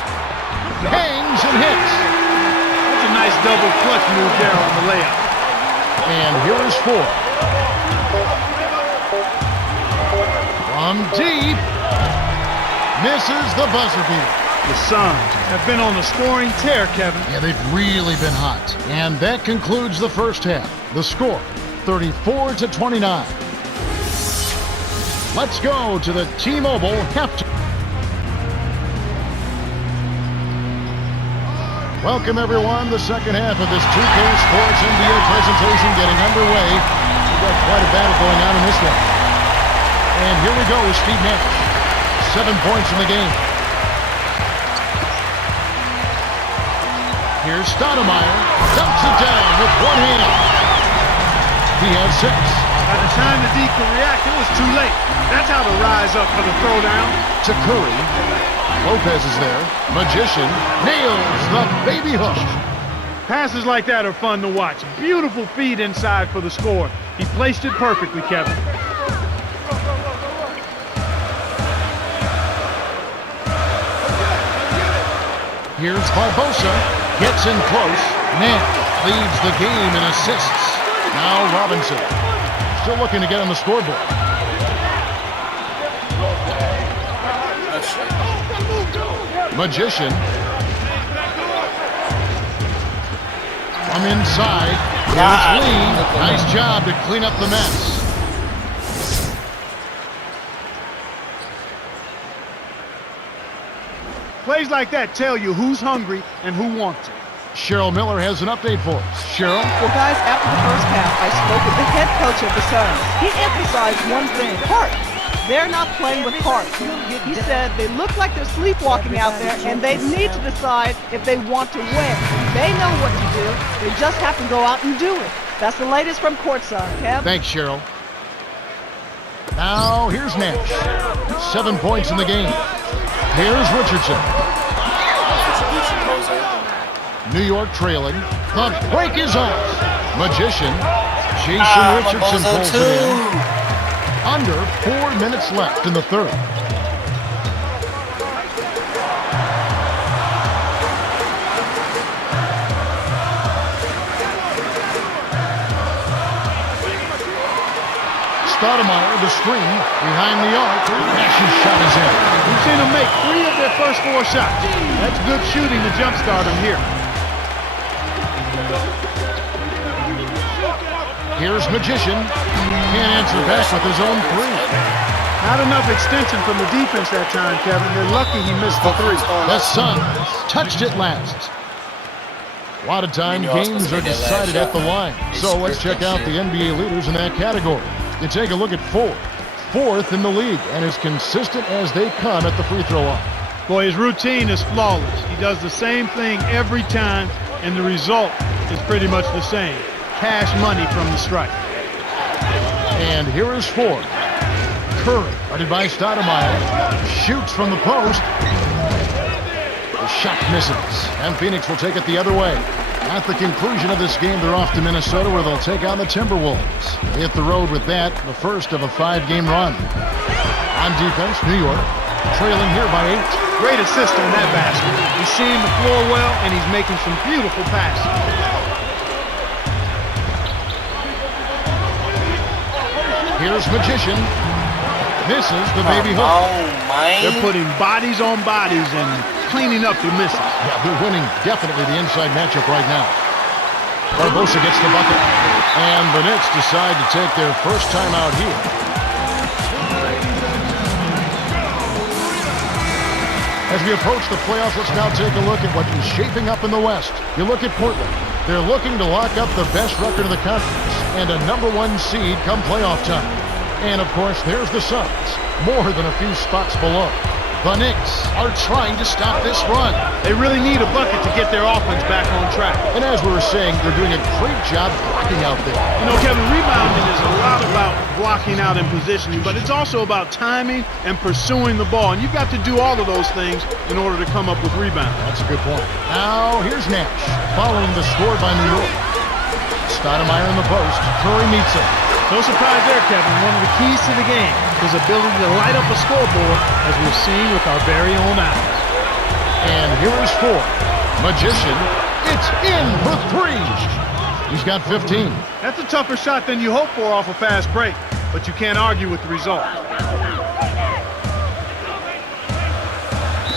Hangs and hits. That's a nice double clutch move there on the layup. And here is 4. From deep. Misses the buzzer beater. The Suns have been on a scoring tear, Kevin. Yeah, they've really been hot. And that concludes the first half. The score, 34-29. Let's go to the T-Mobile halftime. Welcome, everyone. The second half of this 2K Sports NBA presentation getting underway. We've got quite a battle going on in this one. And here we go with Steve Nash. 7 points in the game. Here's Stoudemire. Dumps it down with one hand. He has 6. By the time the D could react, it was too late. That's how to rise up for the throwdown. To Curry. Lopez is there. Magician nails the baby hook. Passes like that are fun to watch. Beautiful feed inside for the score. He placed it perfectly, Kevin. Here's Barbosa. Gets in close. Nash leads the game in assists. Now Robinson. Still looking to get on the scoreboard. Magician. From inside. Here's Lee. Nice job to clean up the mess. Plays like that tell you who's hungry and who wants it. Cheryl Miller has an update for us. Cheryl? Well, guys, after the first half, I spoke with the head coach of the Suns. He emphasized one thing, heart. They're not playing with heart. He said they look like they're sleepwalking out there, and they need to decide if they want to win. They know what to do. They just have to go out and do it. That's the latest from courtside, Kev. Thanks, Cheryl. Now, here's Nash. 7 points in the game. Here's Richardson. New York trailing. The break is off. Magician. Jason Richardson pulls it in. Under 4 minutes left in the third. Stoudemire, the screen, behind the arc. Nash's shot is in. We've seen them make 3 of their first 4 shots. That's good shooting to jumpstart them here. Here's Magician. Can't answer back with his own 3. Not enough extension from the defense that time, Kevin. They're lucky he missed the 3. The Suns touched it last. A lot of time games are decided at the line. So let's check out the NBA leaders in that category. You take a look at fourth in the league, and as consistent as they come at the free throw line. Boy, his routine is flawless. He does the same thing every time, and the result is pretty much the same. Cash money from the strike. And here is 4. Curry, guarded by Stoudemire, shoots from the post. The shot misses, and Phoenix will take it the other way. At the conclusion of this game, they're off to Minnesota, where they'll take on the Timberwolves. They hit the road with that, the first of a 5-game run. On defense, New York, trailing here by 8. Great assist on that basket. He's seeing the floor well, and he's making some beautiful passes. Here's Magician. Misses the baby hook. Oh, man. They're putting bodies on bodies and cleaning up the misses. Yeah, they're winning definitely the inside matchup right now. Barbosa gets the bucket. And the Knicks decide to take their first time out here. As we approach the playoffs, let's now take a look at what is shaping up in the West. You look at Portland. They're looking to lock up the best record of the conference and a #1 seed come playoff time. And, of course, there's the Suns, more than a few spots below. The Knicks are trying to stop this run. They really need a bucket to get their offense back on track. And as we were saying, they're doing a great job blocking out there. You know, Kevin, rebounding is a lot about blocking out and positioning, but it's also about timing and pursuing the ball. And you've got to do all of those things in order to come up with rebounds. That's a good point. Now, here's Nash, following the score by New York. Stoudemire in the post. Curry meets him. No surprise there, Kevin. One of the keys to the game, his ability to light up a scoreboard, as we've seen with our very own eyes. And here is 4. Magician. It's in for 3. He's got 15. That's a tougher shot than you hope for off a fast break, but you can't argue with the result.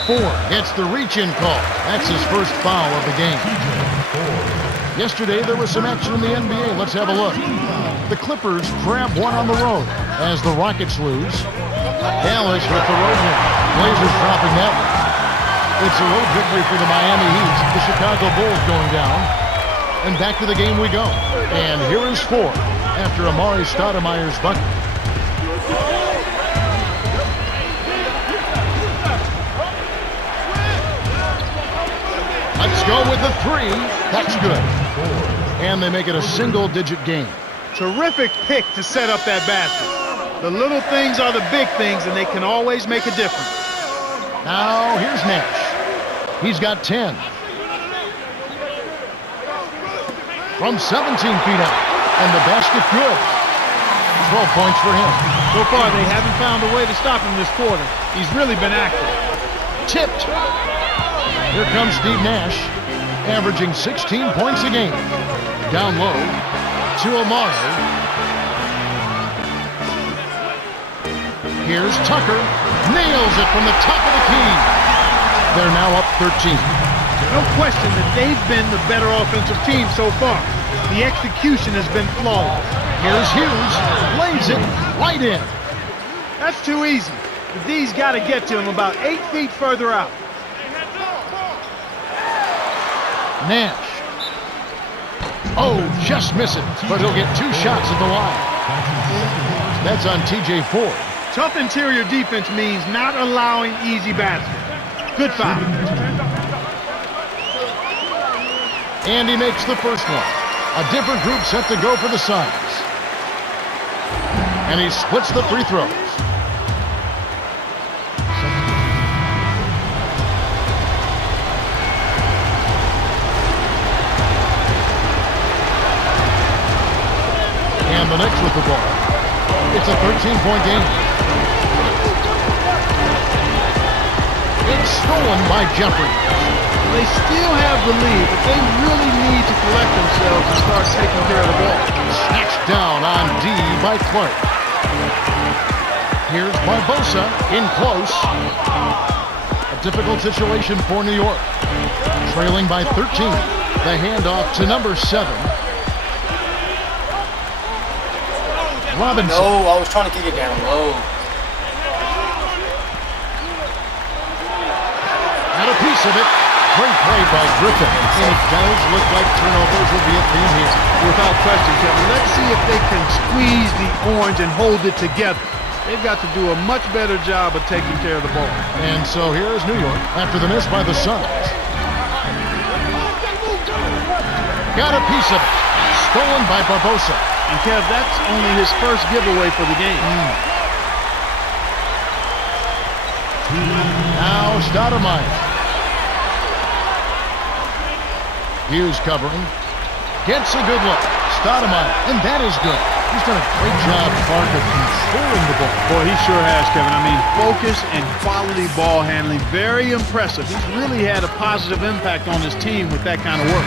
4 gets the reach-in call. That's his first foul of the game. Yesterday, there was some action in the NBA. Let's have a look. The Clippers grab one on the road as the Rockets lose. Dallas with the road win. Blazers dropping that one. It's a road victory for the Miami Heat. The Chicago Bulls going down. And back to the game we go. And here is 4 after Amari Stoudemire's bucket. Let's go with the 3. That's good. And they make it a single-digit game. Terrific pick to set up that basket. The little things are the big things, and they can always make a difference. Now, here's Nash. He's got 10. From 17 feet out. And the basket good. 12 points for him. So far, they haven't found a way to stop him this quarter. He's really been active. Tipped. Here comes Steve Nash, averaging 16 points a game. Down low to Amari. Here's Tucker. Nails it from the top of the key. They're now up 13. No question that they've been the better offensive team so far. The execution has been flawless. Here's Hughes. Lays it right in. That's too easy. The D's got to get to him about 8 feet further out. Nash. Oh, just misses, but he'll get 2 shots at the line. That's on TJ Ford. Tough interior defense means not allowing easy baskets. Good foul. And he makes the first one. A different group set to go for the Suns. And he splits the free throws. And the Knicks with the ball. It's a 13-point game. It's stolen by Jeffrey. They still have the lead, but they really need to collect themselves and start taking care of the ball. Snatched down on D by Clark. Here's Barbosa in close. A difficult situation for New York. Trailing by 13. The handoff to number 7. Robinson. No, I was trying to kick it down low. Had a piece of it. Great play by Griffin. And it does look like turnovers will be a theme here. Without question, Kevin. Let's see if they can squeeze the orange and hold it together. They've got to do a much better job of taking care of the ball. And so here's New York after the miss by the Suns. Got a piece of it. Stolen by Barbosa. And Kev, that's only his first giveaway for the game. Now Stoudemire. Hughes covering. Gets a good look. Stoudemire, and that is good. He's done a great job, Clark, of controlling the ball. Boy, he sure has, Kevin. I mean, focus and quality ball handling, very impressive. He's really had a positive impact on his team with that kind of work.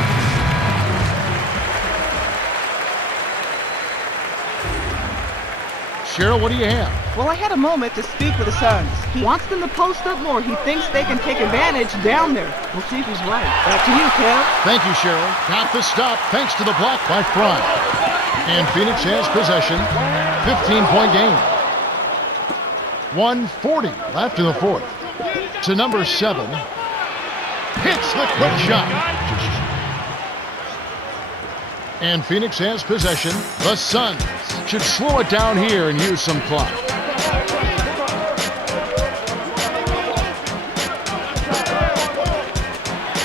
Cheryl, what do you have? Well, I had a moment to speak with the Suns. He wants them to post up more. He thinks they can take advantage down there. We'll see if he's right. Back to you, Kev. Thank you, Cheryl. Got the stop thanks to the block by Fry. And Phoenix has possession. 15-point game. 1:40 left in the fourth. To number 7. Hits the quick shot. And Phoenix has possession. The Suns should slow it down here and use some clock.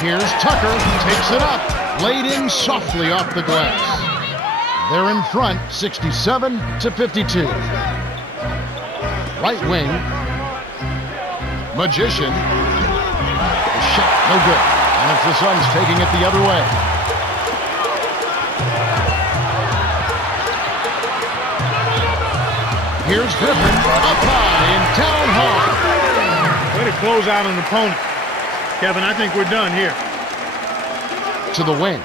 Here's Tucker, takes it up, laid in softly off the glass. They're in front, 67-52. Right wing, Magician. The shot, no good. And it's the Suns taking it the other way. Here's Griffin, up high and down hard. Way to close out an opponent. Kevin, I think we're done here. To the wing.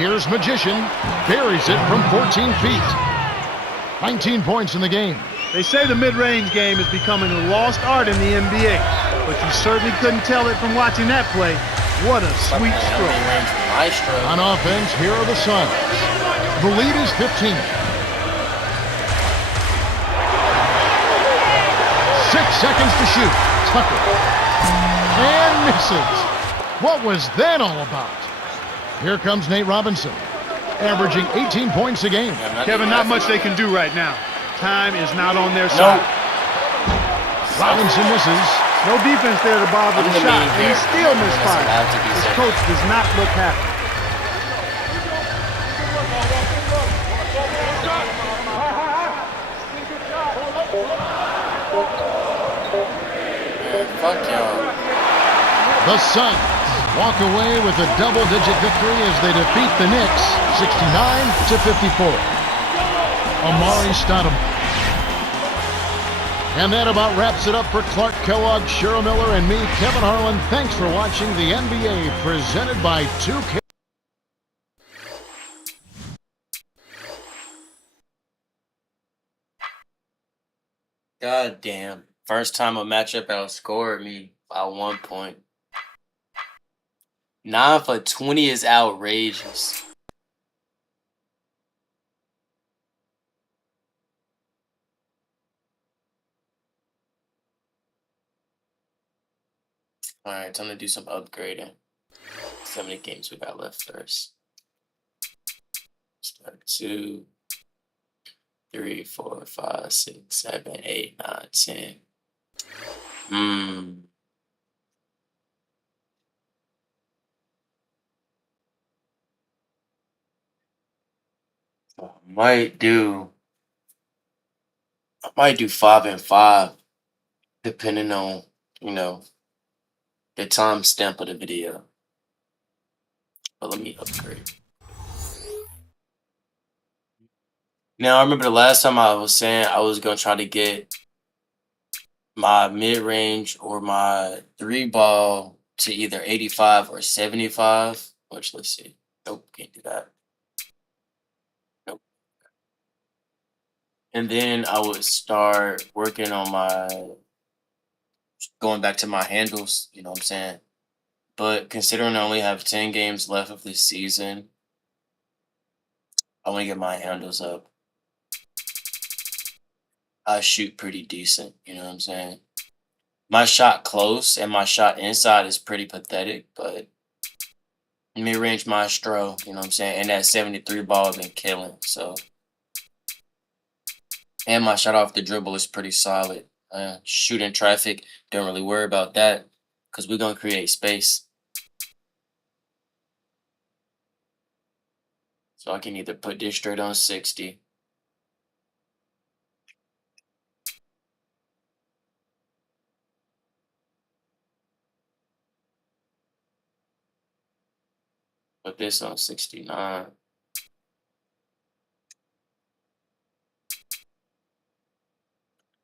Here's Magician, buries it from 14 feet. 19 points in the game. They say the mid-range game is becoming a lost art in the NBA, but you certainly couldn't tell it from watching that play. What a sweet stroke. On offense, here are the Suns. The lead is 15. 6 seconds to shoot. Tucker. And misses. What was that all about? Here comes Nate Robinson, averaging 18 points a game. Kevin, not much they can do right now. Time is not on their side. Robinson misses. No defense there to bother the shot, and he still misfired. His coach does not look happy. Fuck y'all. The Suns walk away with a double-digit victory as they defeat the Knicks 69-54. Amari Stoudemire. And that about wraps it up for Clark Kellogg, Cheryl Miller, and me, Kevin Harlan. Thanks for watching the NBA presented by 2K. God damn. First time a matchup outscored me by 1 point. 9 for 20 is outrageous. Alright, time to do some upgrading. See how many games we got left first. Start 2, 3, 4, 5, 6, 7, 8, 9, 10. I might do 5 and 5, depending on, the timestamp of the video. But let me upgrade. Now, I remember the last time I was saying I was going to try to get my mid-range or my 3-ball to either 85 or 75. Which, let's see. Nope, can't do that. Nope. And then I would start working on going back to my handles, you know what I'm saying? But considering I only have 10 games left of this season, I want to get my handles up. I shoot pretty decent, you know what I'm saying? My shot close and my shot inside is pretty pathetic, but mid-range maestro, you know what I'm saying? And that 73 ball has been killing, so. And my shot off the dribble is pretty solid. Shooting traffic, don't really worry about that because we're going to create space. So I can either put this straight on 60. Put this on 69.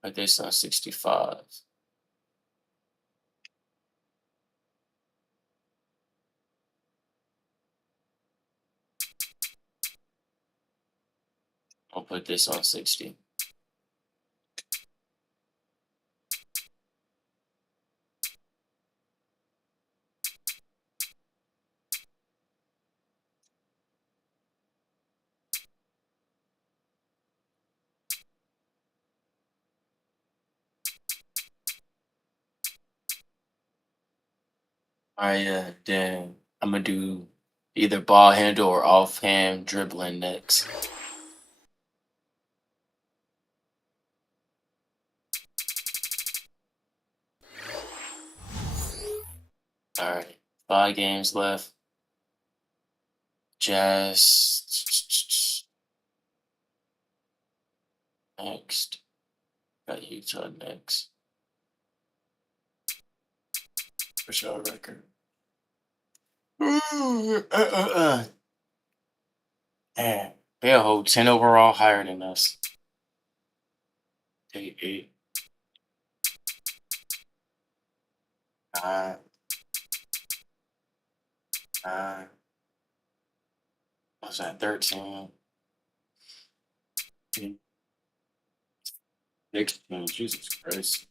Put this on 65. I'll put this on 60. Alright, yeah, then I'm gonna do either ball handle or offhand dribbling next. Alright, 5 games left. Jazz next. Got Utah next. For sure record. Man, they'll hold 10 overall higher than us. 8, 9, 9. What's that? 13. 16. Jesus Christ.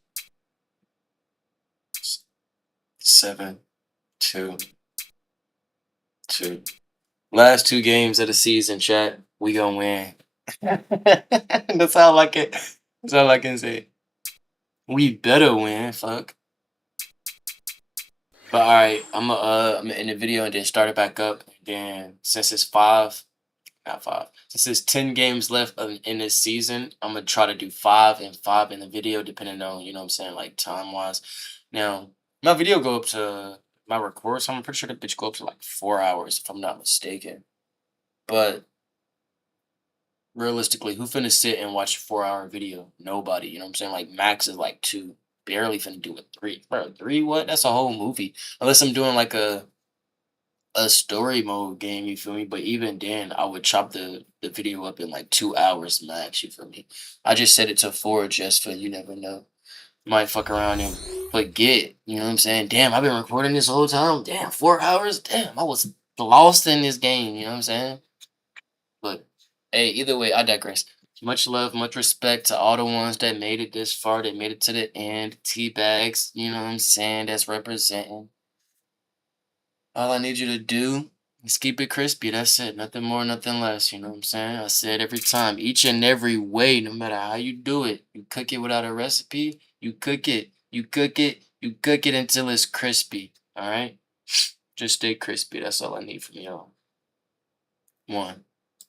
7, 2, 2. Last 2 games of the season, chat. We gonna win. That's all I can. That's all I can say. We better win. Fuck. But all right, I'm gonna end the video and then start it back up. Then since it's not 5. Since there's 10 games left in this season, I'm gonna try to do 5 and 5 in the video, depending on, you know what I'm saying, like time wise. Now, my video go up to my record, so I'm pretty sure the bitch go up to like 4 hours if I'm not mistaken. But realistically, who finna sit and watch a 4-hour video? Nobody. You know what I'm saying? Like max is like 2. Barely finna do a 3. Bro, 3 what? That's a whole movie. Unless I'm doing like a story mode game, you feel me? But even then, I would chop the video up in like 2 hours max, you feel me? I just set it to 4 just for you never know. Might fuck around and forget, you know what I'm saying? Damn, I've been recording this whole time. Damn, 4 hours? Damn, I was lost in this game, you know what I'm saying? But hey, either way, I digress. Much love, much respect to all the ones that made it this far, that made it to the end. T-Bags, you know what I'm saying? That's representing. All I need you to do is keep it crispy. That's it. Nothing more, nothing less. You know what I'm saying? I say it every time. Each and every way, no matter how you do it. You cook it without a recipe. You cook it. You cook it. You cook it until it's crispy. All right? Just stay crispy. That's all I need from y'all. 1.